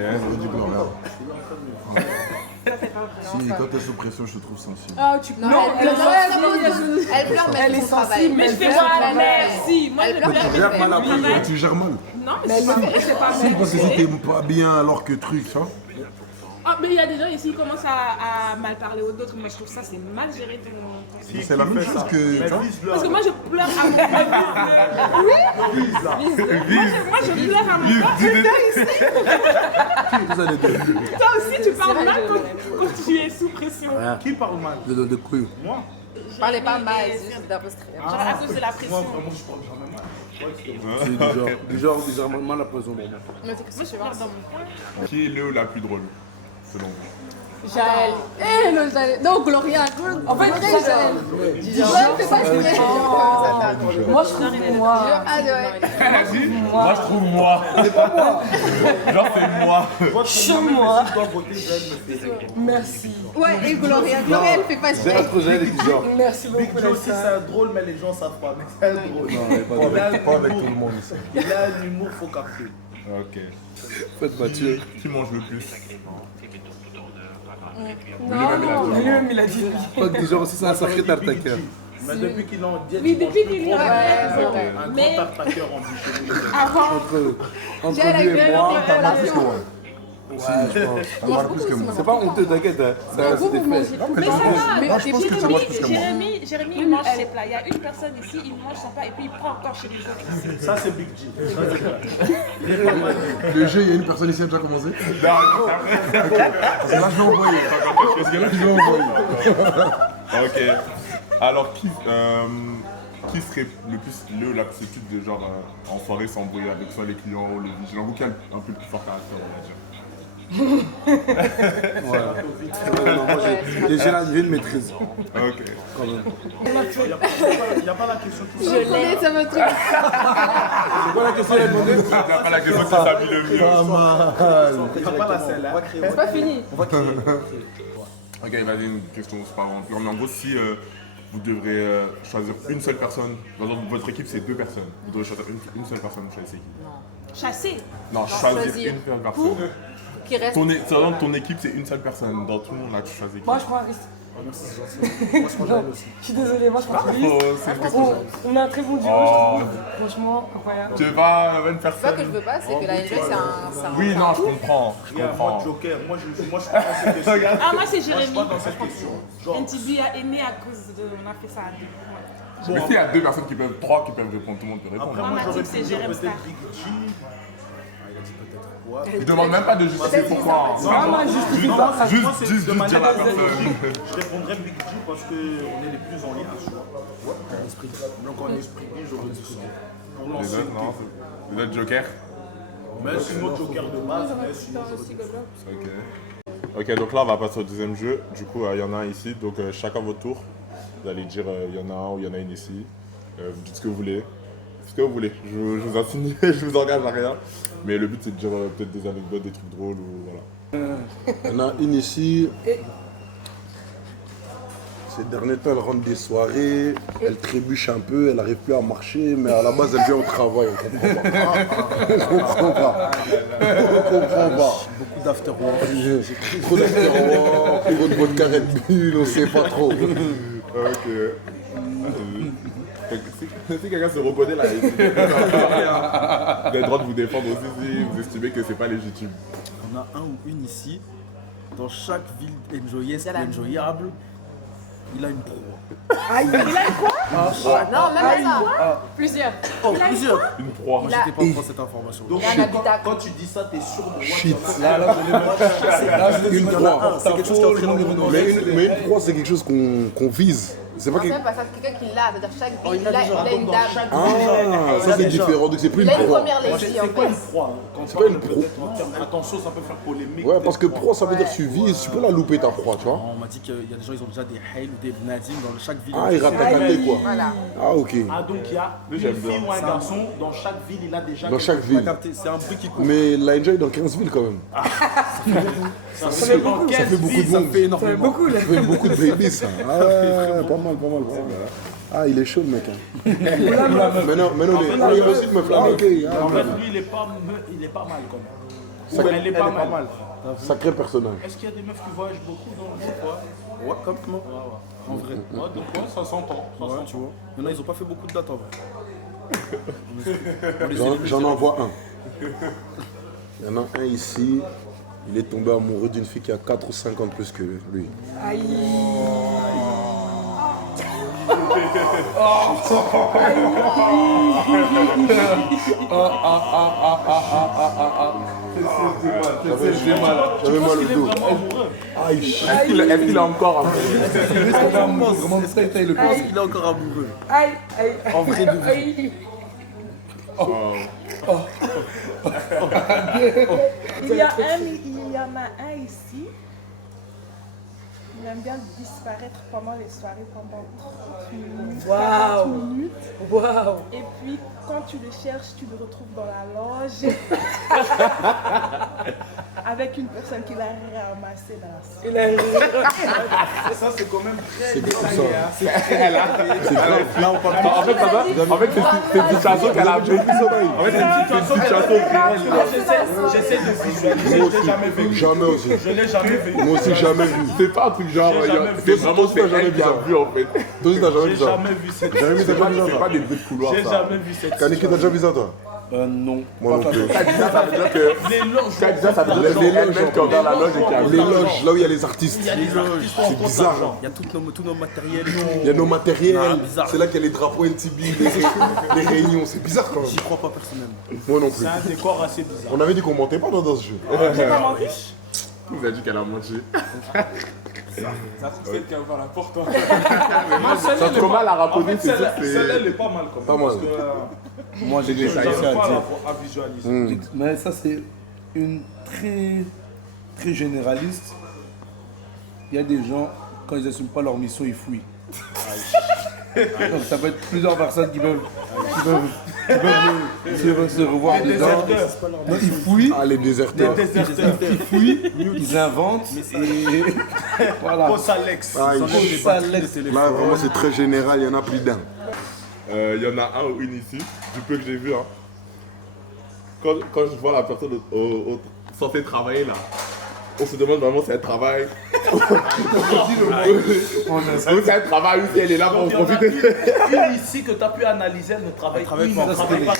Si, quand t'es sous pression, je te trouve sensible. Ah, tu pleures. Non, elle pleure, mais elle est sensible. Mais je fais mal, merci. Moi, je pleure. Tu gères mal après, tu gères mal. Non, mais c'est pas Si, parce que si t'es pas bien alors que truc, ça. Ah, mais il y a des gens ici qui commencent à mal parler aux autres. Moi, je trouve ça, c'est mal géré ton. C'est la même chose que. Parce que moi, je pleure à mon Oui. Moi, je pleure à mon Toi aussi, tu parles mal quand tu es sous pression. Qui parle mal? De quoi? Moi. Parlez pas mal, juste d'apostrophe. Genre à cause de la pression. Moi, vraiment, je parle jamais mal. C'est du genre mal la pression. Moi, je pleure dans mon coin. Qui est le ou la plus drôle, selon vous? Jaël. Non, Jaël. Non, Gloria. En fait, Jaël. Jaël fait pas exprès. Moi, je trouve moi. Elle a dit moi, je trouve moi. C'est pas moi. Genre, c'est moi. Chez moi. Merci. Ouais, et Gloria. Gloria, elle fait pas exprès. Merci beaucoup. Big Joe aussi, c'est drôle, mais les gens savent pas. Mais c'est drôle. Pas avec tout le monde ici. Il a un humour, faut capter. Ok. Faites Mathieu. Qui mange le plus? Non, lui-même il a dit. Pas que genre aussi, c'est un sacré tartaker. Mais depuis qu'il est en diète, Oui, il mange depuis plus qu'il trop. est en diète, ouais. Un Mais- grand attaqueur en bouche. Avant, Entre j'ai la lui et moi, grande t'as mal plus que relation. moi. Ouais, Si, je pense. T'as mal plus que moi. C'est pas honteux, t'inquiète. Hein. Mais Ça, vous, c'était vous mangez. fait. Mais ça va. Non, je pense que ça mange plus que moi. Jérémy, il mange ses plats. Il y a une personne ici, il mange son plat et puis il prend encore chez les autres. Ça, c'est Big G. Le jeu, il y a une personne ici qui a déjà commencé. Parce que là, je vais envoyer. Parce que là, je vais envoyer. Ok. Alors, qui serait le plus l'aptitude de genre en soirée s'embrouiller avec soit les clients ou les vigilants, ou qui a un peu le plus fort caractère, on va dire. J'ai une maîtrise. Ok. Quand même. Il n'y a pas la question tout Je l'ai, ça me truc. C'est quoi la question à demander? Il n'y a pas la question qui s'habille le mieux. Pas mal. Il n'y a pas la selle. C'est pas fini. Ok, vas-y, une question, c'est pas vraiment pure. Mais en gros, si vous devrez choisir une seule personne, par exemple, votre équipe c'est 2 personnes, vous devrez choisir une seule personne, choisissez qui? Chasser. Non, choisir une seule personne. Qui reste. Ton équipe c'est une seule personne, dans tout le monde là, tu choisis qui? Moi, je prends un risque. Merci, c'est gentil. Moi, je prends Jaël aussi. Je suis désolée, moi, je prends un risque. On a un très bon duo, Oh. je trouve. Franchement, incroyable. Tu veux pas la bonne C'est pas personne? que je veux pas, c'est que la NG c'est un. Oui, non, je comprends. Moi, Joker, moi, je suis pas dans cette question. Ah, moi, c'est Jérémy. Moi, je suis pas dans cette question. Genre, NTB a aimé à cause de. On a fait ça à deux. Ouais. Mais s'il y a 2 personnes qui peuvent, 3 qui peuvent répondre, tout le monde peut répondre. après, Moi, moi, ma j'aurais type, pu c'est dire Jérém peut-être Star. Big G. Il a dit peut-être quoi. Il demande même pas de justifier pourquoi. Ah, moi, justifie Non, pas. Juste de dire manière la personnelle, personne. je répondrais Big G parce qu'on est les plus en lien, tu vois. En esprit. Donc en esprit, j'aurais dit ça. Pour Les lancer. autres, non. Les autres jokers. Mais sinon, Joker de base, mais sinon. Ok. Ok, donc là on va passer au deuxième jeu. Du coup, il y en a un ici, donc chacun votre tour. Vous allez dire il y en a un ou il y en a une ici. Vous dites ce que vous voulez. Ce que vous voulez. Je vous insigne, je vous engage à rien. Mais le but c'est de dire peut-être des anecdotes, des trucs drôles ou voilà. Il y en a une ici. Ces derniers temps, elle rentre des soirées, elle trébuche un peu, elle n'arrive plus à marcher, mais à la base, elle vient au travail. On comprend pas. On comprend pas. Beaucoup d'afterwork. Trop d'afterwork, trop de vodka Red Bull, on sait pas trop. Ok. Si quelqu'un se reconnaît là, vous avez le droit de vous défendre aussi si vous estimez que c'est pas légitime. On a un ou une ici. Dans chaque ville enjoyeuse ou enjoyable, il a une proie. Aïe, il a quoi? Non, même pas ça. Plusieurs. Oh, plusieurs. Une proie. Moi, j'étais pas au courant de cette information. Donc, Il y a un habitacle. quand tu dis ça, t'es sûr de moi. Shit. Une proie, c'est quelque chose qui est entré dans mon Mais une proie, c'est quelque chose qu'on vise. C'est pas Non, c'est quelque... même pas ça, c'est quelqu'un qui l'a. C'est-à-dire chaque ville, il a il a déjà une dame. Ah, ça c'est différent, donc c'est plus Il une a une proie. première lady en C'est quoi une fait. proie? Quand C'est pas une proie. Attention, ça peut faire polémique. Ouais, parce que proie, ça veut dire tu vises, tu peux la louper ta proie, tu vois. On m'a dit qu'il y a des gens, ils ont déjà des hails ou des nadim dans chaque ville. Ah, il rate ta tête, quoi. Voilà. Ah, ok. Ah, donc il y a une j'aime fille bien. ou un garçon, dans chaque ville, il a déjà. Dans chaque ville. C'est un bruit qui court. Mais la Enjoy dans 15 villes quand même. Ça fait beaucoup. Ça fait beaucoup de Ça monde. fait énormément. Ça fait beaucoup de baby ça. Ah ouais, pas mal, pas mal, pas mal. Ah, il est chaud le mec. Hein. Maintenant, on est aussi de meuf là. Ah, ok. En fait, lui, il est pas mal quand même. Sacré- Elle est pas mal. Sacré personnage. Est-ce qu'il y a des meufs qui voyagent beaucoup dans le jeu? Ouais, complètement. En vrai. Ouais, donc ouais, ça s'entend. Ça Ouais, s'entend. tu vois. Il y en a, ils ont pas fait beaucoup de dates en vrai. J'en envoie un. Il y en a un ici. Il est tombé amoureux d'une fille qui a 4 ou 5 ans de plus que lui. Aïe. J'avais mal au dos. Aïe. Est-ce qu'il a encore un peu? Est-ce qu'il est encore amoureux? Aïe, aïe. En vrai de vrai. Aïe. Il y en a un ici. Il aime bien disparaître pendant les soirées pendant 30 minutes. 40 Waouh. minutes. Waouh. Et puis, quand tu le cherches, tu le retrouves dans la loge. Avec une personne qui l'a ramassé dans la salle. Ça, c'est quand même très C'est détaillé. comme Hein. ça. C'est grave. Là, on parle En fait, c'est une situation qu'elle a vécue. En fait, c'est une situation réelle. J'essaie de visualiser, je l'ai jamais vécu. Jamais aussi. Je l'ai jamais vécu. Moi aussi, jamais vu. C'est pas un truc genre. J'ai jamais C'est vu. vraiment c'est elle qui a vu en fait. Toi aussi, t'as jamais vu J'ai ça. jamais vu cette Jamais vu, t'as jamais vu C'est ça. pas des bruits de couloir. J'ai ça. jamais vu cette Kaneki, t'as déjà vu ça, toi? Non. Moi non plus. Kadija, ça veut dire que. Les loges. Kadija, ça veut dire que c'est elle-même qui envers la loge et qui a Les vu. loges, là où il y a les artistes. Il y a des artistes, on C'est compte bizarre. l'argent. Il y a tous nos matériels. Il y a nos matériels. Ah, bizarre. C'est là qu'il y a les drapeaux NTB, les réunions. C'est bizarre quand même. J'y crois pas personnellement. Moi non plus. C'est un décor assez bizarre. On avait dit qu'on mentait pas dans ce jeu. J'ai pas menti. Vous avez dit qu'elle a menti. Ça, c'est celle qui a ouvert la porte. Ça te mal à raconter, En fait, c'est sûr que celle-là, c'est. elle est pas mal quand même. Pas mal. Parce que, Moi, j'ai des j'arrive choses à pas dire. à visualiser. Mais ça, c'est une très généraliste. Il y a des gens, quand ils n'assument pas leur mission, ils fouillent. Donc ça peut être plusieurs personnes qui peuvent se revoir Les dedans. déserteurs. Non, ils fouillent. Ah, les déserteurs. Ils fouillent, ils inventent et voilà. Post Alex. Ah, Ils enlèvent les batteries de Là, téléphone. vraiment, c'est très général. Il y en a plus d'un. Il y en a un ou une ici, du peu que j'ai vu. Hein. Quand je vois la personne censée travailler là, on se demande vraiment si elle travaille. Ou si elle travaille ou si elle est là pour Donc, il y en a profiter. une ici que tu as pu analyser, elle ne travaille pas. Elle ne travaille pas.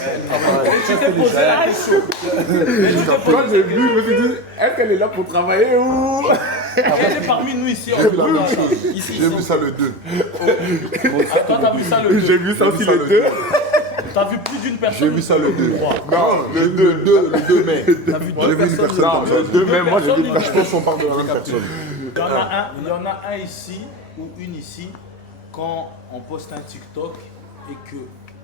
Tu t'es posé la question. Quand j'ai vu, je me suis dit, est-ce qu'elle est là pour travailler ou. Elle est parmi nous ici. J'ai vu la même chose. J'ai vu ça le 2. Toi, t'as vu ça le 2. J'ai vu ça aussi le 2. T'as vu plus d'une personne. J'ai vu ça le 2. Non, le 2 mai. T'as vu J'ai deux vu une personnes. personne comme ça. le 2 même, moi j'ai dit. Je pense qu'on parle de la même personne. Il y en a un ici ou une ici, quand on poste un TikTok et que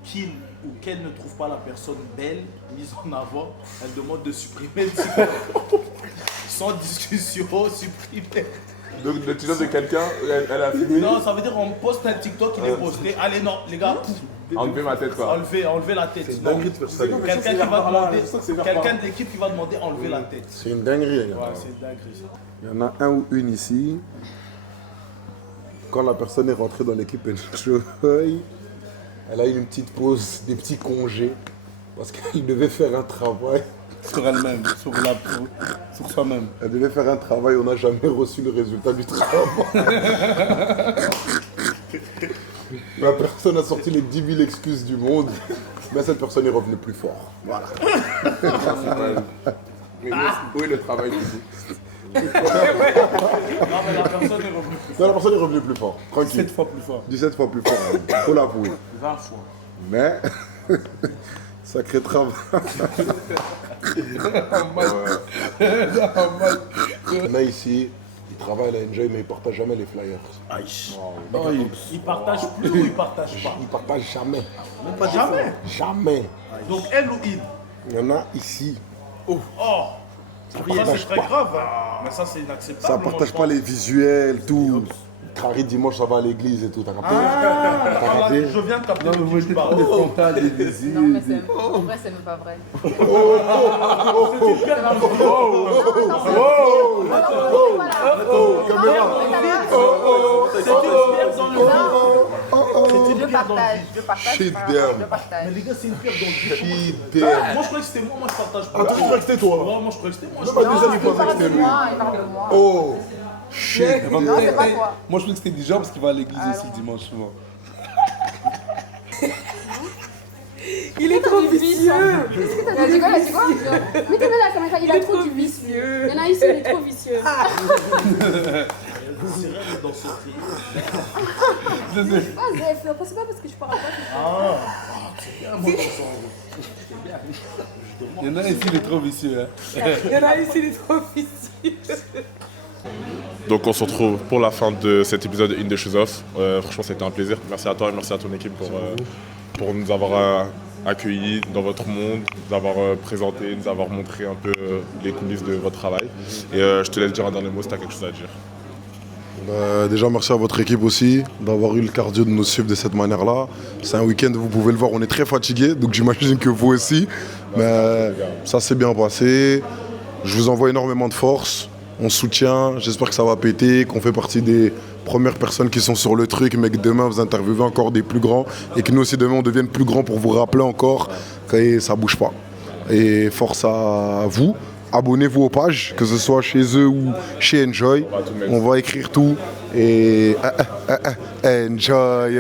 qu'il ou qu'elle ne trouve pas la personne belle, mise en avant, elle demande de supprimer le TikTok. Sans discussion, supprimer. Donc le TikTok de quelqu'un, elle a filmé. Non, ça veut dire on poste un TikTok, il est posté. Allez, non, les gars, Enlever ma tête quoi. enlever la tête. C'est une dinguerie de faire ça. Quelqu'un qui va demander, quelqu'un de l'équipe qui va demander enlever la tête. C'est une dinguerie, les gars. Ouais, c'est dingue ça. Il y en a un ou une ici. Quand la personne est rentrée dans l'équipe Enjoy, elle a eu une petite pause, des petits congés, parce qu'elle devait faire un travail. Sur elle-même, sur soi-même. Elle devait faire un travail, on n'a jamais reçu le résultat du travail. La personne a sorti les 10 000 excuses du monde, mais cette personne est revenue plus fort. Voilà. Mais où est le travail du coup? Non, mais la personne est revenue plus Non, la personne est revenue plus fort, tranquille. 17 fois plus fort. 17 fois plus fort, faut l'avouer. 20 fois. Mais, sacré travail. Il y en a ici, ils travaillent à la Enjoy, mais ils ne partagent jamais les flyers. Il partage plus ou il partage pas? Ils ne partagent jamais. Même pas jamais. Jamais. Donc elle ou il? Il y en a ici. Oh, Ça ça partage c'est très pas. grave. Hein. Mais ça c'est inacceptable. Ça ne moi, partage je pas pense. les visuels, tout. Crari dimanche, ça va à l'église et tout. T'as capté? Ah, T'as là, capté? je viens de capter Non, de mais qui moi, tu j'étais parles. pas des frontales, des désirs. Non, mais c'est en vrai, c'est même pas vrai. Je partage. Shit Je damn. partage. Mais les gars, c'est une pierre dans le Shit Moi damn. je croyais que c'était moi, je partage pas. Ah, toi, tu crois que c'était toi? Ouais, moi je croyais que c'était moi. Non, bah, déjà, il pensait que Il parle c'était de lui. moi, il parle de moi. Oh, shit. Non, c'est pas toi. Moi, je pense que c'était déjà parce qu'il va à l'église aussi le dimanche souvent. Il est trop vicieux. Il a dit quoi, il a dit quoi? Mettez-le la caméra, il est trop vicieux. Il y en a ici, il est trop vicieux. C'est vrai dans ce tri. C'est pas Zef, c'est pas parce que je parle pas. C'est bien, moi, Il y en a ici, il est trop vicieux. Hein. Il y en a ici, il est trop vicieux. Donc on se retrouve pour la fin de cet épisode de In The Shoes Off. Franchement c'était un plaisir. Merci à toi et merci à ton équipe pour nous avoir accueillis dans votre monde, nous avoir présenté, nous avoir montré un peu les coulisses de votre travail. Et je te laisse dire un dernier mot si tu as quelque chose à dire. Déjà, merci à votre équipe aussi d'avoir eu le cardio de nous suivre de cette manière-là. C'est un week-end, vous pouvez le voir, on est très fatigué, donc j'imagine que vous aussi. Mais ça s'est bien passé. Je vous envoie énormément de force. On soutient, j'espère que ça va péter, qu'on fait partie des premières personnes qui sont sur le truc, mais que demain vous interviewez encore des plus grands et que nous aussi demain on devienne plus grands pour vous rappeler encore que ça bouge pas. Et force à vous. Abonnez-vous aux pages, que ce soit chez eux ou chez Enjoy. On va écrire tout et Enjoy.